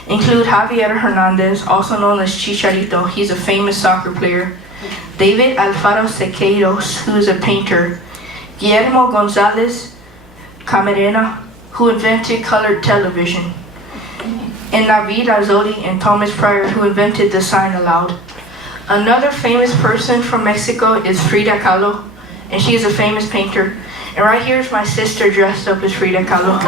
include Javier Hernandez, also known as Chicharito. He's a famous soccer player. David Alfaro Sequeiros, who is a painter. Guillermo Gonzalez Camarena, who invented colored television. And Navid Azodi and Thomas Pryor, who invented the sign aloud. Another famous person from Mexico is Frida Kahlo, and she is a famous painter. And right here is my sister dressed up as Frida Kahlo.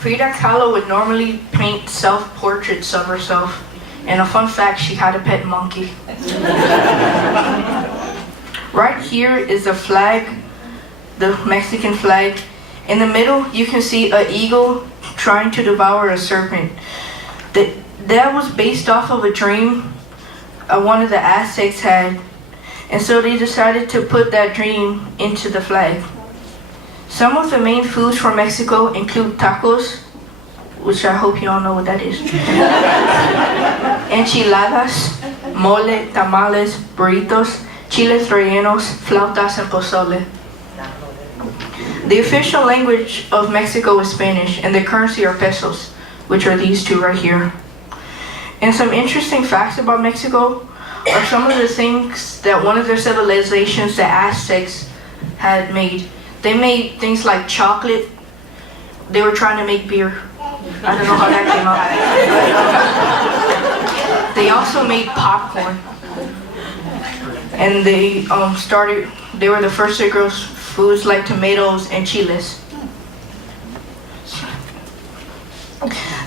Frida Kahlo would normally paint self-portraits of herself. And a fun fact, she had a pet monkey. Right here is the flag, the Mexican flag. In the middle, you can see an eagle trying to devour a serpent. That was based off of a dream one of the Aztecs had. And so they decided to put that dream into the flag. Some of the main foods from Mexico include tacos, which I hope you all know what that is. Enchiladas, mole, tamales, burritos, chiles rellenos, flautas, and pozole. The official language of Mexico is Spanish, and the currency are pesos, which are these two right here. And some interesting facts about Mexico are some of the things that one of their civilizations, the Aztecs, had made. They made things like chocolate. They were trying to make beer. I don't know how that came out. They also made popcorn. And they were the first to grow foods like tomatoes and chiles.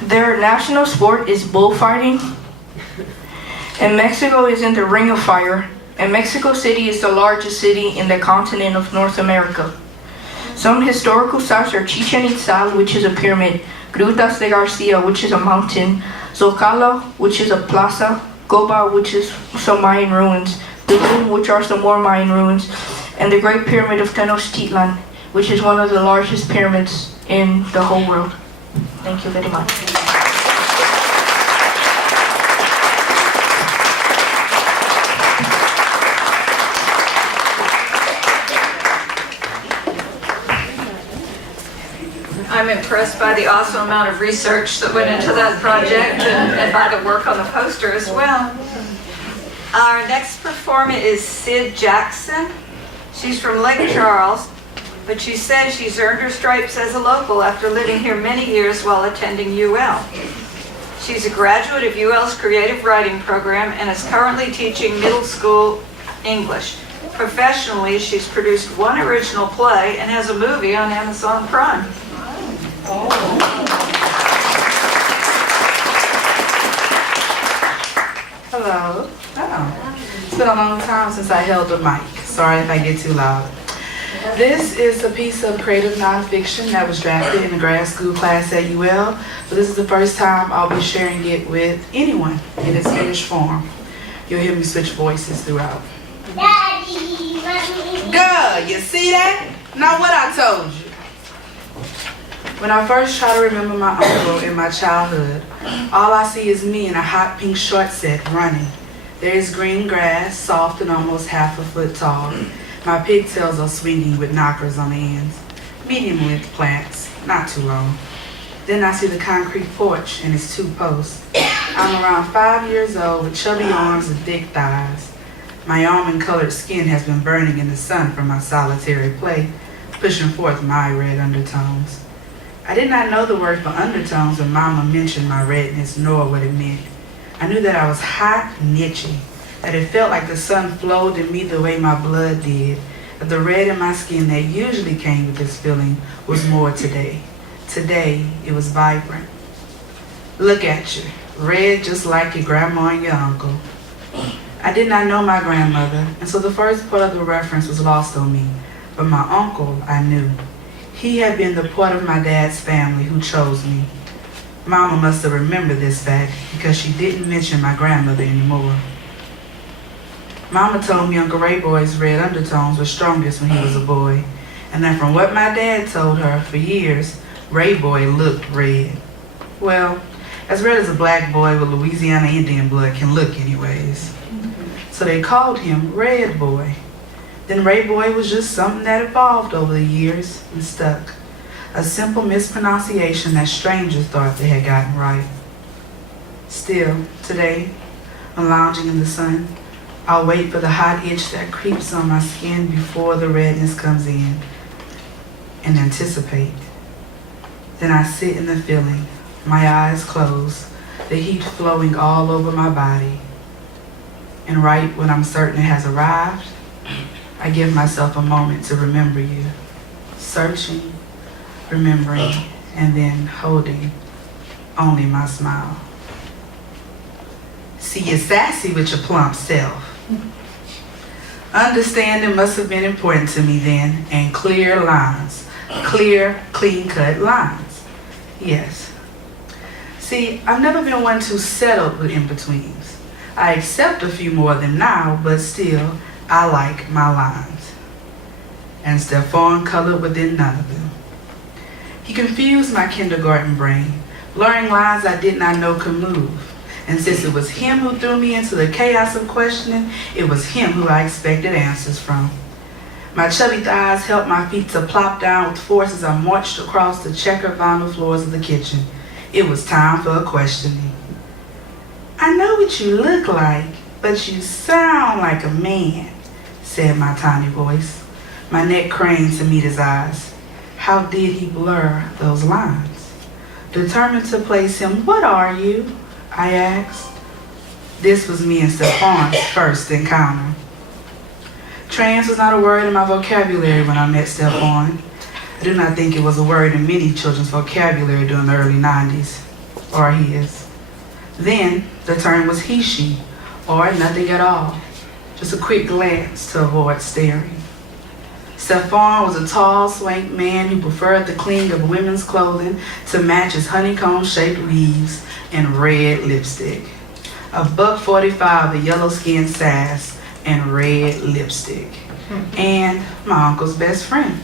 Their national sport is bullfighting. And Mexico is in the Ring of Fire. And Mexico City is the largest city in the continent of North America. Some historical sites are Chichen Itza, which is a pyramid, Grutas de Garcia, which is a mountain, Zocalo, which is a plaza, Goba, which is some Mayan ruins, Tulum, which are some more Mayan ruins, and the Great Pyramid of Tenochtitlan, which is one of the largest pyramids in the whole world. Thank you very much. I'm impressed by the awesome amount of research that went into that project and by the work on the poster as well. Our next performer is Sid Jackson. She's from Lake Charles, but she says she's earned her stripes as a local after living here many years while attending UL. She's a graduate of UL's creative writing program and is currently teaching middle school English. Professionally, she's produced one original play and has a movie on Amazon Prime. Hello. It's been a long time since I held a mic. Sorry if I get too loud. This is a piece of creative nonfiction that was drafted in a grad school class at UL, but this is the first time I'll be sharing it with anyone in its finished form. You'll hear me switch voices throughout. Daddy, mommy. Girl, you see that? Now what I told you. When I first try to remember my uncle in my childhood, all I see is me in a hot pink short set running. There is green grass, soft and almost half a foot tall. My pigtails are swinging with knockers on the ends. Medium-length plants, not too long. Then I see the concrete porch and its 2 posts. I'm around 5 years old with chubby arms and thick thighs. My almond-colored skin has been burning in the sun from my solitary play, pushing forth my red undertones. I did not know the word for undertones when Mama mentioned my redness nor what it meant. I knew that I was hot and itchy, that it felt like the sun flowed in me the way my blood did, that the red in my skin that usually came with this feeling was more today. Today, it was vibrant. Look at you, red just like your grandma and your uncle. I did not know my grandmother, and so the first part of the reference was lost on me, but my uncle I knew. He had been the part of my dad's family who chose me. Mama must have remembered this fact because she didn't mention my grandmother anymore. Mama told me Uncle Ray Boy's red undertones were strongest when he was a boy, and that from what my dad told her for years, Ray Boy looked red. Well, as red as a black boy with Louisiana Indian blood can look anyways. So they called him Red Boy. Then Ray Boy was just something that evolved over the years and stuck. A simple mispronunciation that strangers thought they had gotten right. Still, today, when lounging in the sun, I'll wait for the hot itch that creeps on my skin before the redness comes in, and anticipate. Then I sit in the feeling, my eyes closed, the heat flowing all over my body. And right when I'm certain it has arrived, I give myself a moment to remember you, searching, remembering, and then holding only my smile. See, you're sassy with your plump self. Understanding must have been important to me then, and clear lines, clear, clean-cut lines. Yes. See, I've never been one too settled with in-betweens. I accept a few more than now, but still, I like my lines. And Stephon colored within none of them. He confused my kindergarten brain, blurring lines I did not know could move. And since it was him who threw me into the chaos of questioning, it was him who I expected answers from. My chubby thighs helped my feet to plop down with force as I marched across the checkered vinyl floors of the kitchen. It was time for a questioning. I know what you look like, but you sound like a man, said my tiny voice. My neck craned to meet his eyes. How did he blur those lines? Determined to place him, what are you? I asked. This was me and Stephon's first encounter. Trans was not a word in my vocabulary when I met Stephon. I do not think it was a word in many children's vocabulary during the early 90s, or his. Then, the term was he, she, or nothing at all. Just a quick glance to avoid staring. Stephon was a tall, swank man who preferred the cling of women's clothing to match his honeycomb-shaped weaves and red lipstick. A $1.45 of yellow-skinned sass and red lipstick. And my uncle's best friend.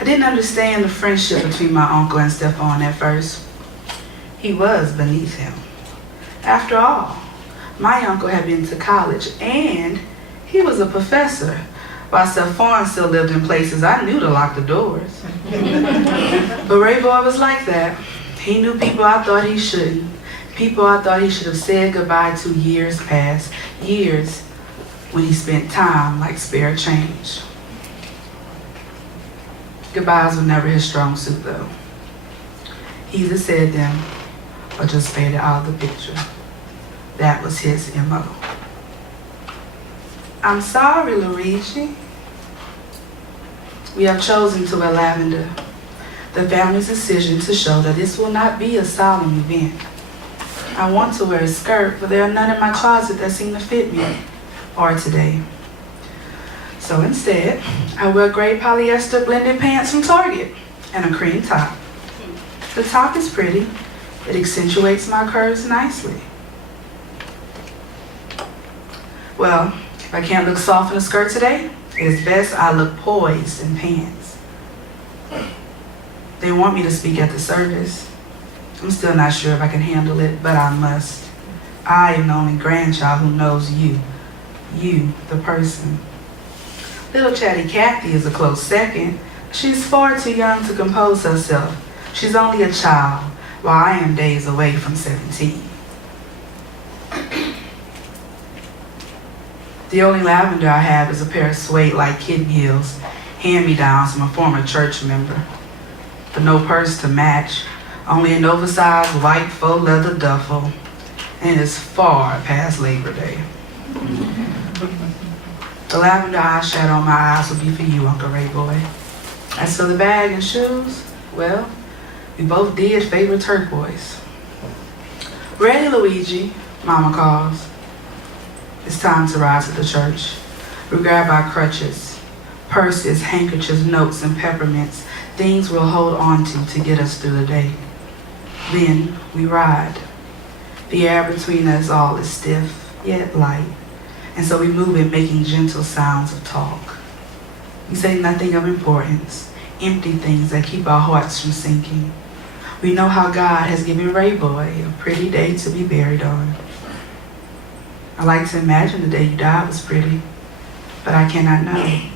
I didn't understand the friendship between my uncle and Stephon at first. He was beneath him. After all, my uncle had been to college and he was a professor, while Stephon still lived in places I knew to lock the doors. But Ray Boy was like that. He knew people I thought he shouldn't. People I thought he should have said goodbye to years past. Years when he spent time like spare change. Goodbyes were never his strong suit though. He either said them or just faded out of the picture. That was his MO. I'm sorry, Luigi. We have chosen to wear lavender. the family's decision to show that this will not be a solemn event. I want to wear a skirt, but there are none in my closet that seem to fit me or today. So instead, I wear gray polyester blended pants from Target and a cream top. The top is pretty. It accentuates my curves nicely. Well, if I can't look soft in a skirt today, it's best I look poised in pants. They want me to speak at the service. I'm still not sure if I can handle it, but I must. I am the only grandchild who knows you, the person. Little chatty Kathy is a close second. She's far too young to compose herself. She's only a child, while I am days away from 17. The only lavender I have is a pair of suede-like kitten heels, hand-me-downs from a former church member. But no purse to match, only an oversized white faux leather duffel, and it's far past Labor Day. The lavender eyeshadow on my eyes will be for you, Uncle Ray Boy. As for the bag and shoes, well, we both did favor turquoise. Ready, Luigi, Mama calls. It's time to ride to the church. We grab our crutches, purses, handkerchiefs, notes, and peppermints, things we'll hold on to get us through the day. Then we ride. The air between us all is stiff, yet light, and so we move in making gentle sounds of talk. We say nothing of importance, empty things that keep our hearts from sinking. We know how God has given Ray Boy a pretty day to be buried on. I like to imagine the day you died was pretty, but I cannot know.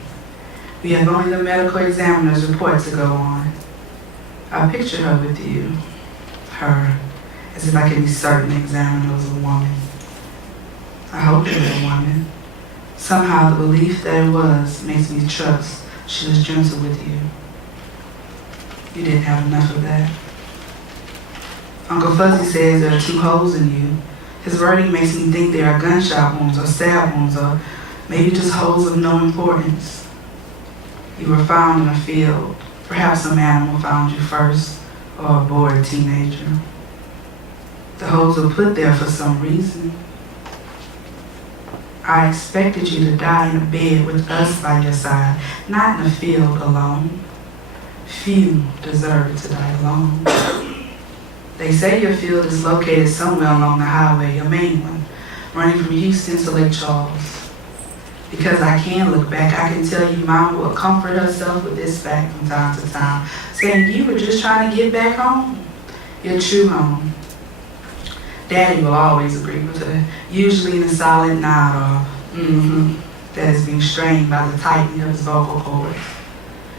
We have only the medical examiner's report to go on. I picture her with you, her, as if I can be certain the examiner was a woman. I hope it was a woman. Somehow the belief that it was makes me trust she was gentle with you. You didn't have enough of that. Uncle Fuzzy says there are 2 holes in you. His wording makes me think they are gunshot wounds or stab wounds or maybe just holes of no importance. You were found in a field. Perhaps some animal found you first, or a bored teenager. The holes were put there for some reason. I expected you to die in a bed with us by your side, not in a field alone. Few deserve to die alone. They say your field is located somewhere along the highway, your main one, running from Houston to Lake Charles. Because I can look back, I can tell you Mama will comfort herself with this fact from time to time, saying you were just trying to get back home, your true home. Daddy will always agree with her, usually in a silent nod or that is being strained by the tightening of his vocal cords.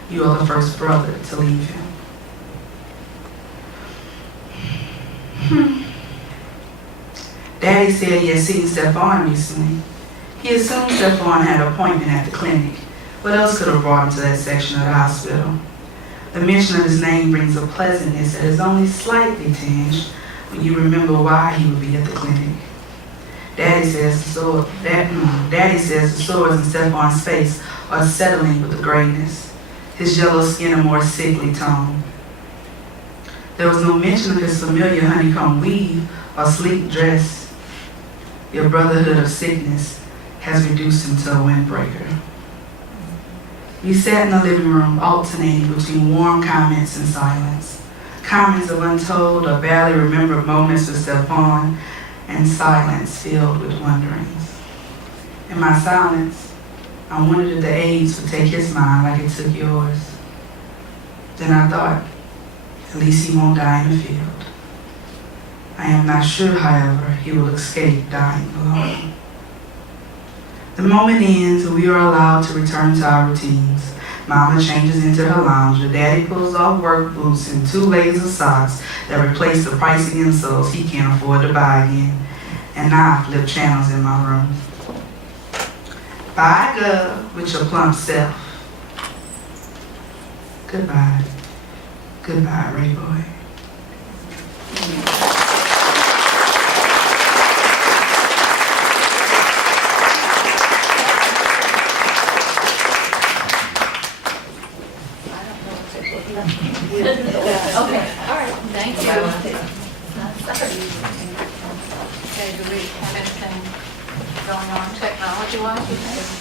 You are the first brother to leave him. Daddy said he had seen Stephon recently. He assumed Stephon had an appointment at the clinic. What else could have brought him to that section of the hospital? The mention of his name brings a pleasantness that is only slightly tinged when you remember why he would be at the clinic. Daddy says the sores in Stephon's face are settling with the grayness, his yellow skin a more sickly tone. There was no mention of his familiar honeycomb weave or sleek dress. Your brotherhood of sickness has reduced him to a windbreaker. We sat in the living room, alternating between warm comments and silence. Comments of untold or barely remembered moments with Stephon, and silence filled with wonderings. In my silence, I wondered if the AIDS would take his mind like it took yours. Then I thought, at least he won't die in the field. I am not sure, however, he will escape dying alone. The moment ends and we are allowed to return to our routines. Mama changes into her lounger. Daddy pulls off work boots and 2 layers of socks that replace the pricey insoles he can't afford to buy again. And now I flip channels in my room. Bye, girl, with your plump self. Goodbye. Goodbye, Ray Boy.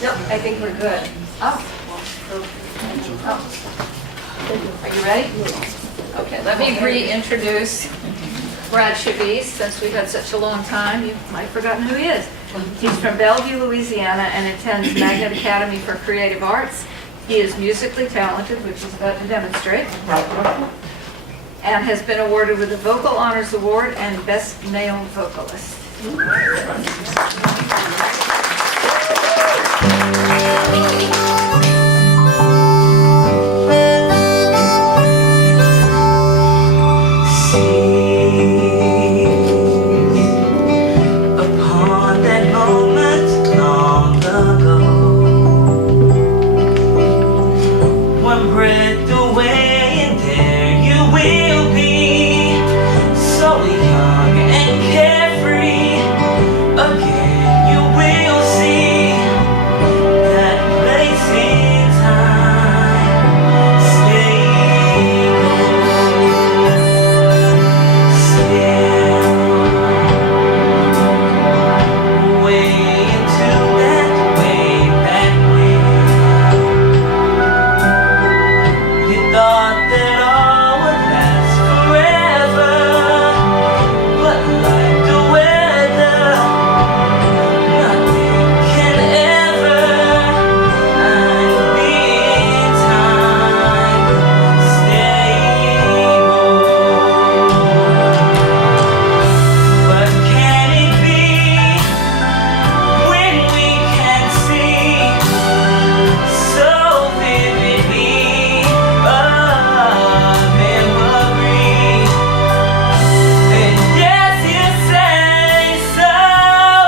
Nope, I think we're good. Oh. Are you ready? Okay, let me reintroduce Brad Shavis, since we've had such a long time. You might have forgotten who he is. He's from Bellevue, Louisiana, and attends Magnet Academy for Creative Arts. He is musically talented, which he's about to demonstrate, and has been awarded with the Vocal Honors Award and Best Male Vocalist. Upon that moment long ago, one breath away and there you will be, so young and carefree. Again you will see that place in time still way into that way back when you thought that all would last forever, but like the weather, nothing can ever be in time stable. But can it be when we can see so vividly a memory? And yes, you say so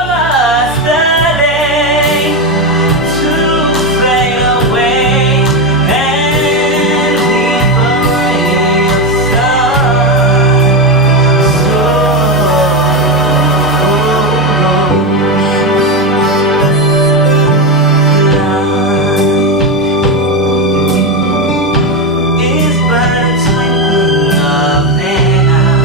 must delay to fade away and leave a ray of is but a twinkling of an eye,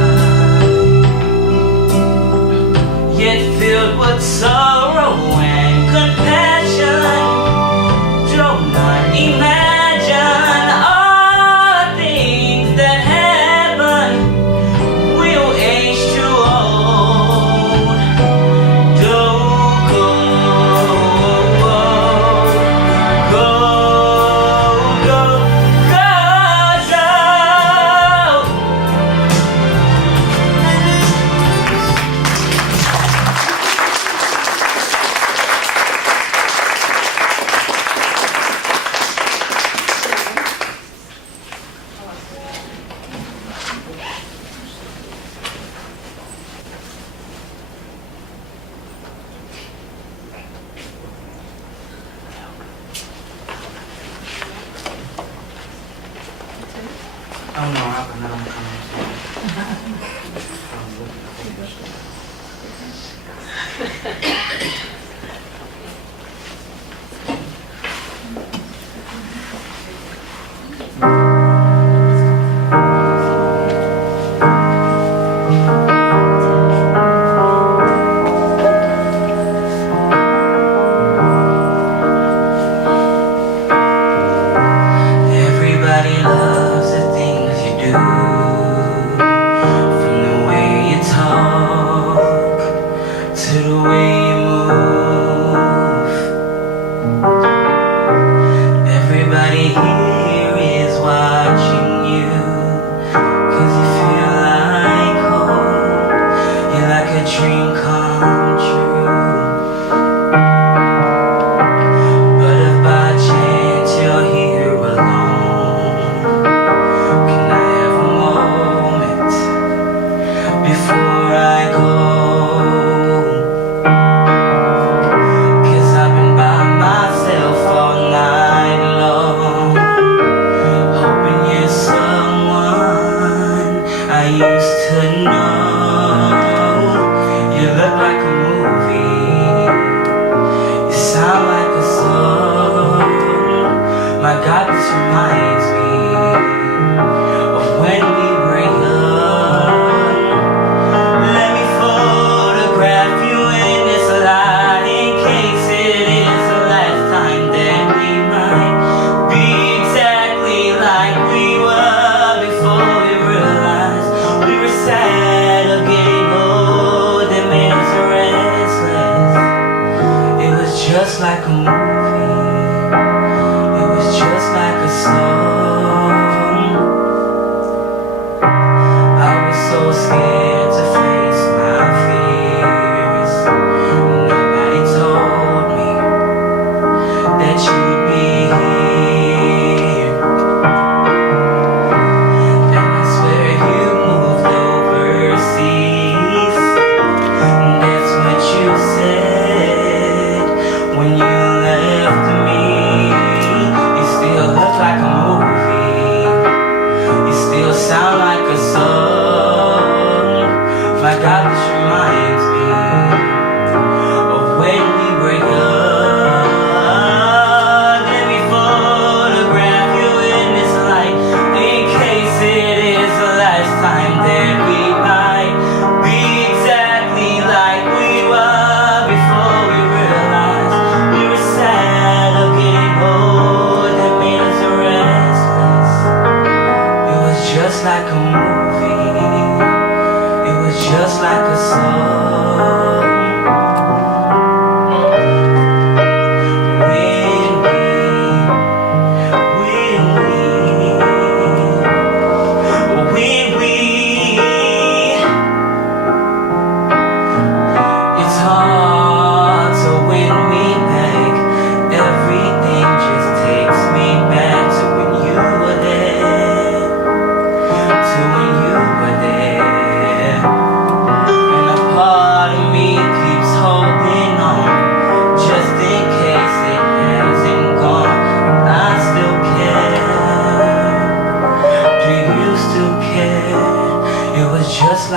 yet filled with sorrow and compassion. Do not imagine all things that happen will age too old. Don't go, go, go, go, go. I don't know what happened, then I'm Everybody loves the things you do, from the way you talk to the way you move. Everybody here is watching you, 'cause you feel like home. You're like a dream come true. But if by chance you're here alone, can I have a moment before I go? 'Cause I've been by myself all night long, hoping you're someone I used to know. You look like a movie, you sound like a song. My God, this reminds me of when we were young. Let me photograph you in this light in case it is the last time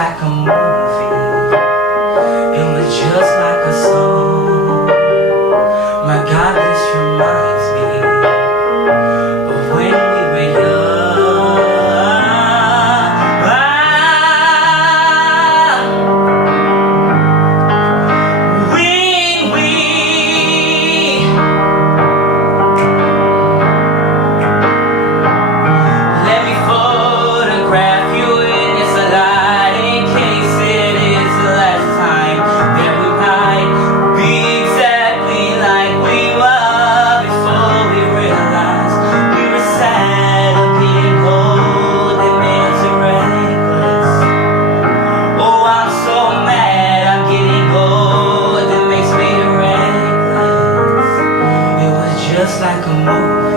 like a movie. It was just like a song. My God, this reminds me of when we were young. Let me photograph you in this light in case it is the last time that we might be exactly like we were before we realized we were sad of being old and mentally reckless. Oh, I'm so mad I'm getting old, it makes me reckless. It was just like a movie.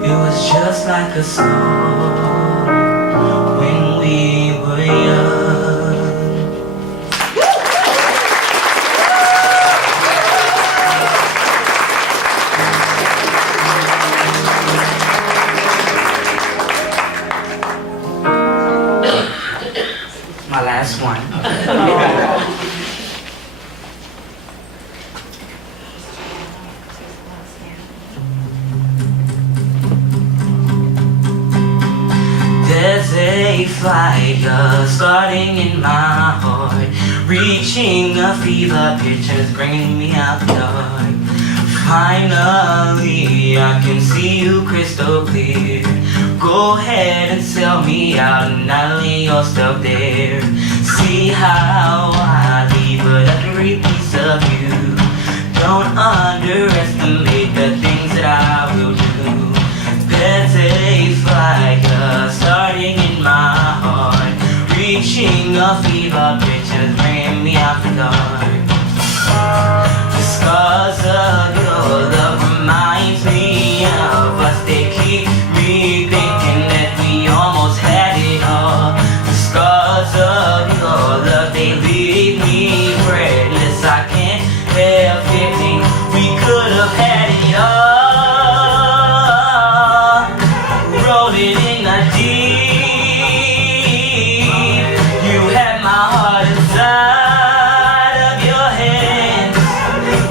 It was just like a song when we were young. My last one. There's a fire starting in my heart, reaching a fever pitch and it's bringing me out the dark. Finally, I can see you crystal clear. Go ahead and sell me out and I'll lay your stuff there. See how I leave with every piece of you. Don't underestimate the things that I will do. There's a fire starting in my heart, reaching a fever pitch and it's bringing me out the dark. The scars of your love reminds me of us. They keep me thinking that we almost had it all. The scars of your love, they leave me breathless. I can't help thinking we could have had it all. Rolling in the deep, you had my heart inside of your hands,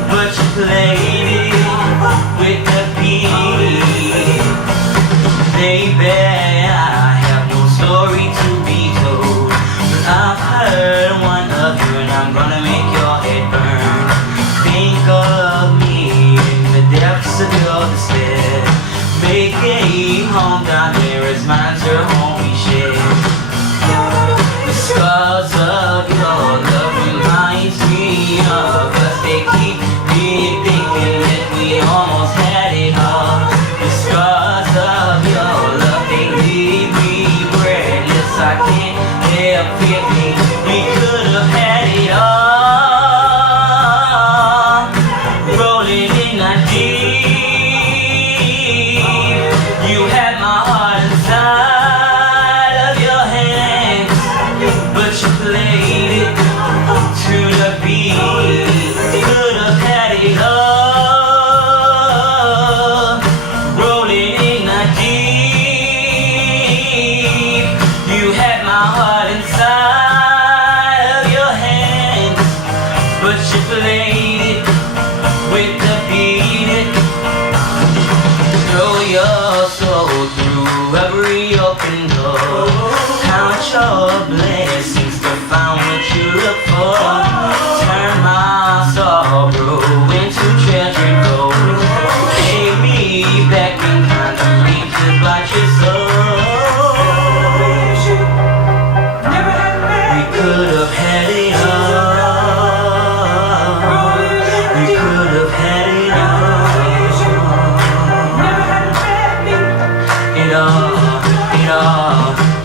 but you played it with the beat. Baby, I have no story to be told, but I've heard one of you and I'm gonna make your head burn. Think of me in the depths of your despair. Make a home down there as mine's your home we share. The scars of your love reminds me of us. They keep me thinking that we almost had it all. The scars of your love, they leave me breathless. I can't help thinking we could have had it all. Rolling in the deep, you had my heart inside of your hands, but you played it to the beat. Could have had it all. Rolling in the deep, you had my heart inside of your hands, but you played it with the beat. Throw your soul through every open door. Count your blessings to find what you look for. Turn my sorrow into treasured gold. Take me back in time to reach about your soul. We could have had it all. We could have had it all.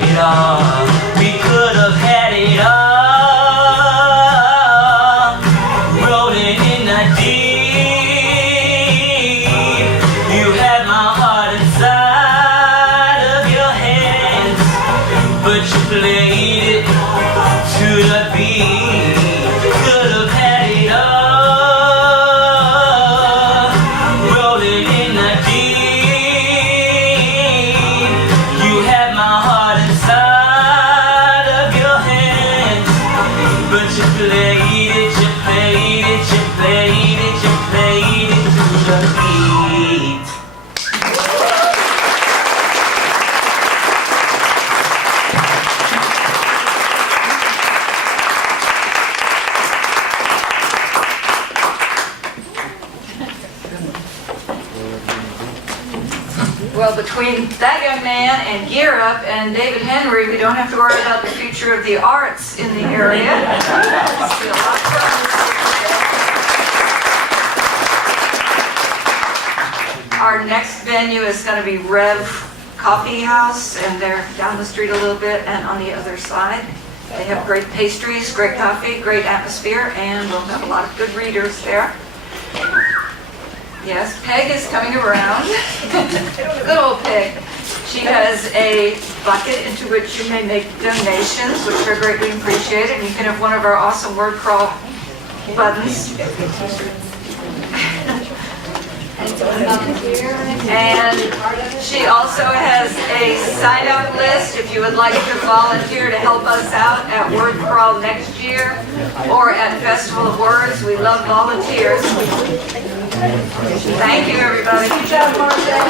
It all. We could have had played it, you played it, you played it, you played it to the beat. Well, between that young man and Gear Up and David Henry, we don't have to worry about the future of the arts in the area. See a lot of progress here. Our next venue is going to be Rev Coffee House, and they're down the street a little bit and on the other side. They have great pastries, great coffee, great atmosphere, and we'll have a lot of good readers there. Yes, Peg is coming around. Good old Peg. She has a bucket into which you may make donations, which are greatly appreciated. And you can have one of our awesome word crawl buttons. And she also has a sign-up list if you would like to volunteer to help us out at Word Crawl next year or at Festival of Words. We love volunteers. Thank you, everybody. Good job, Marcia.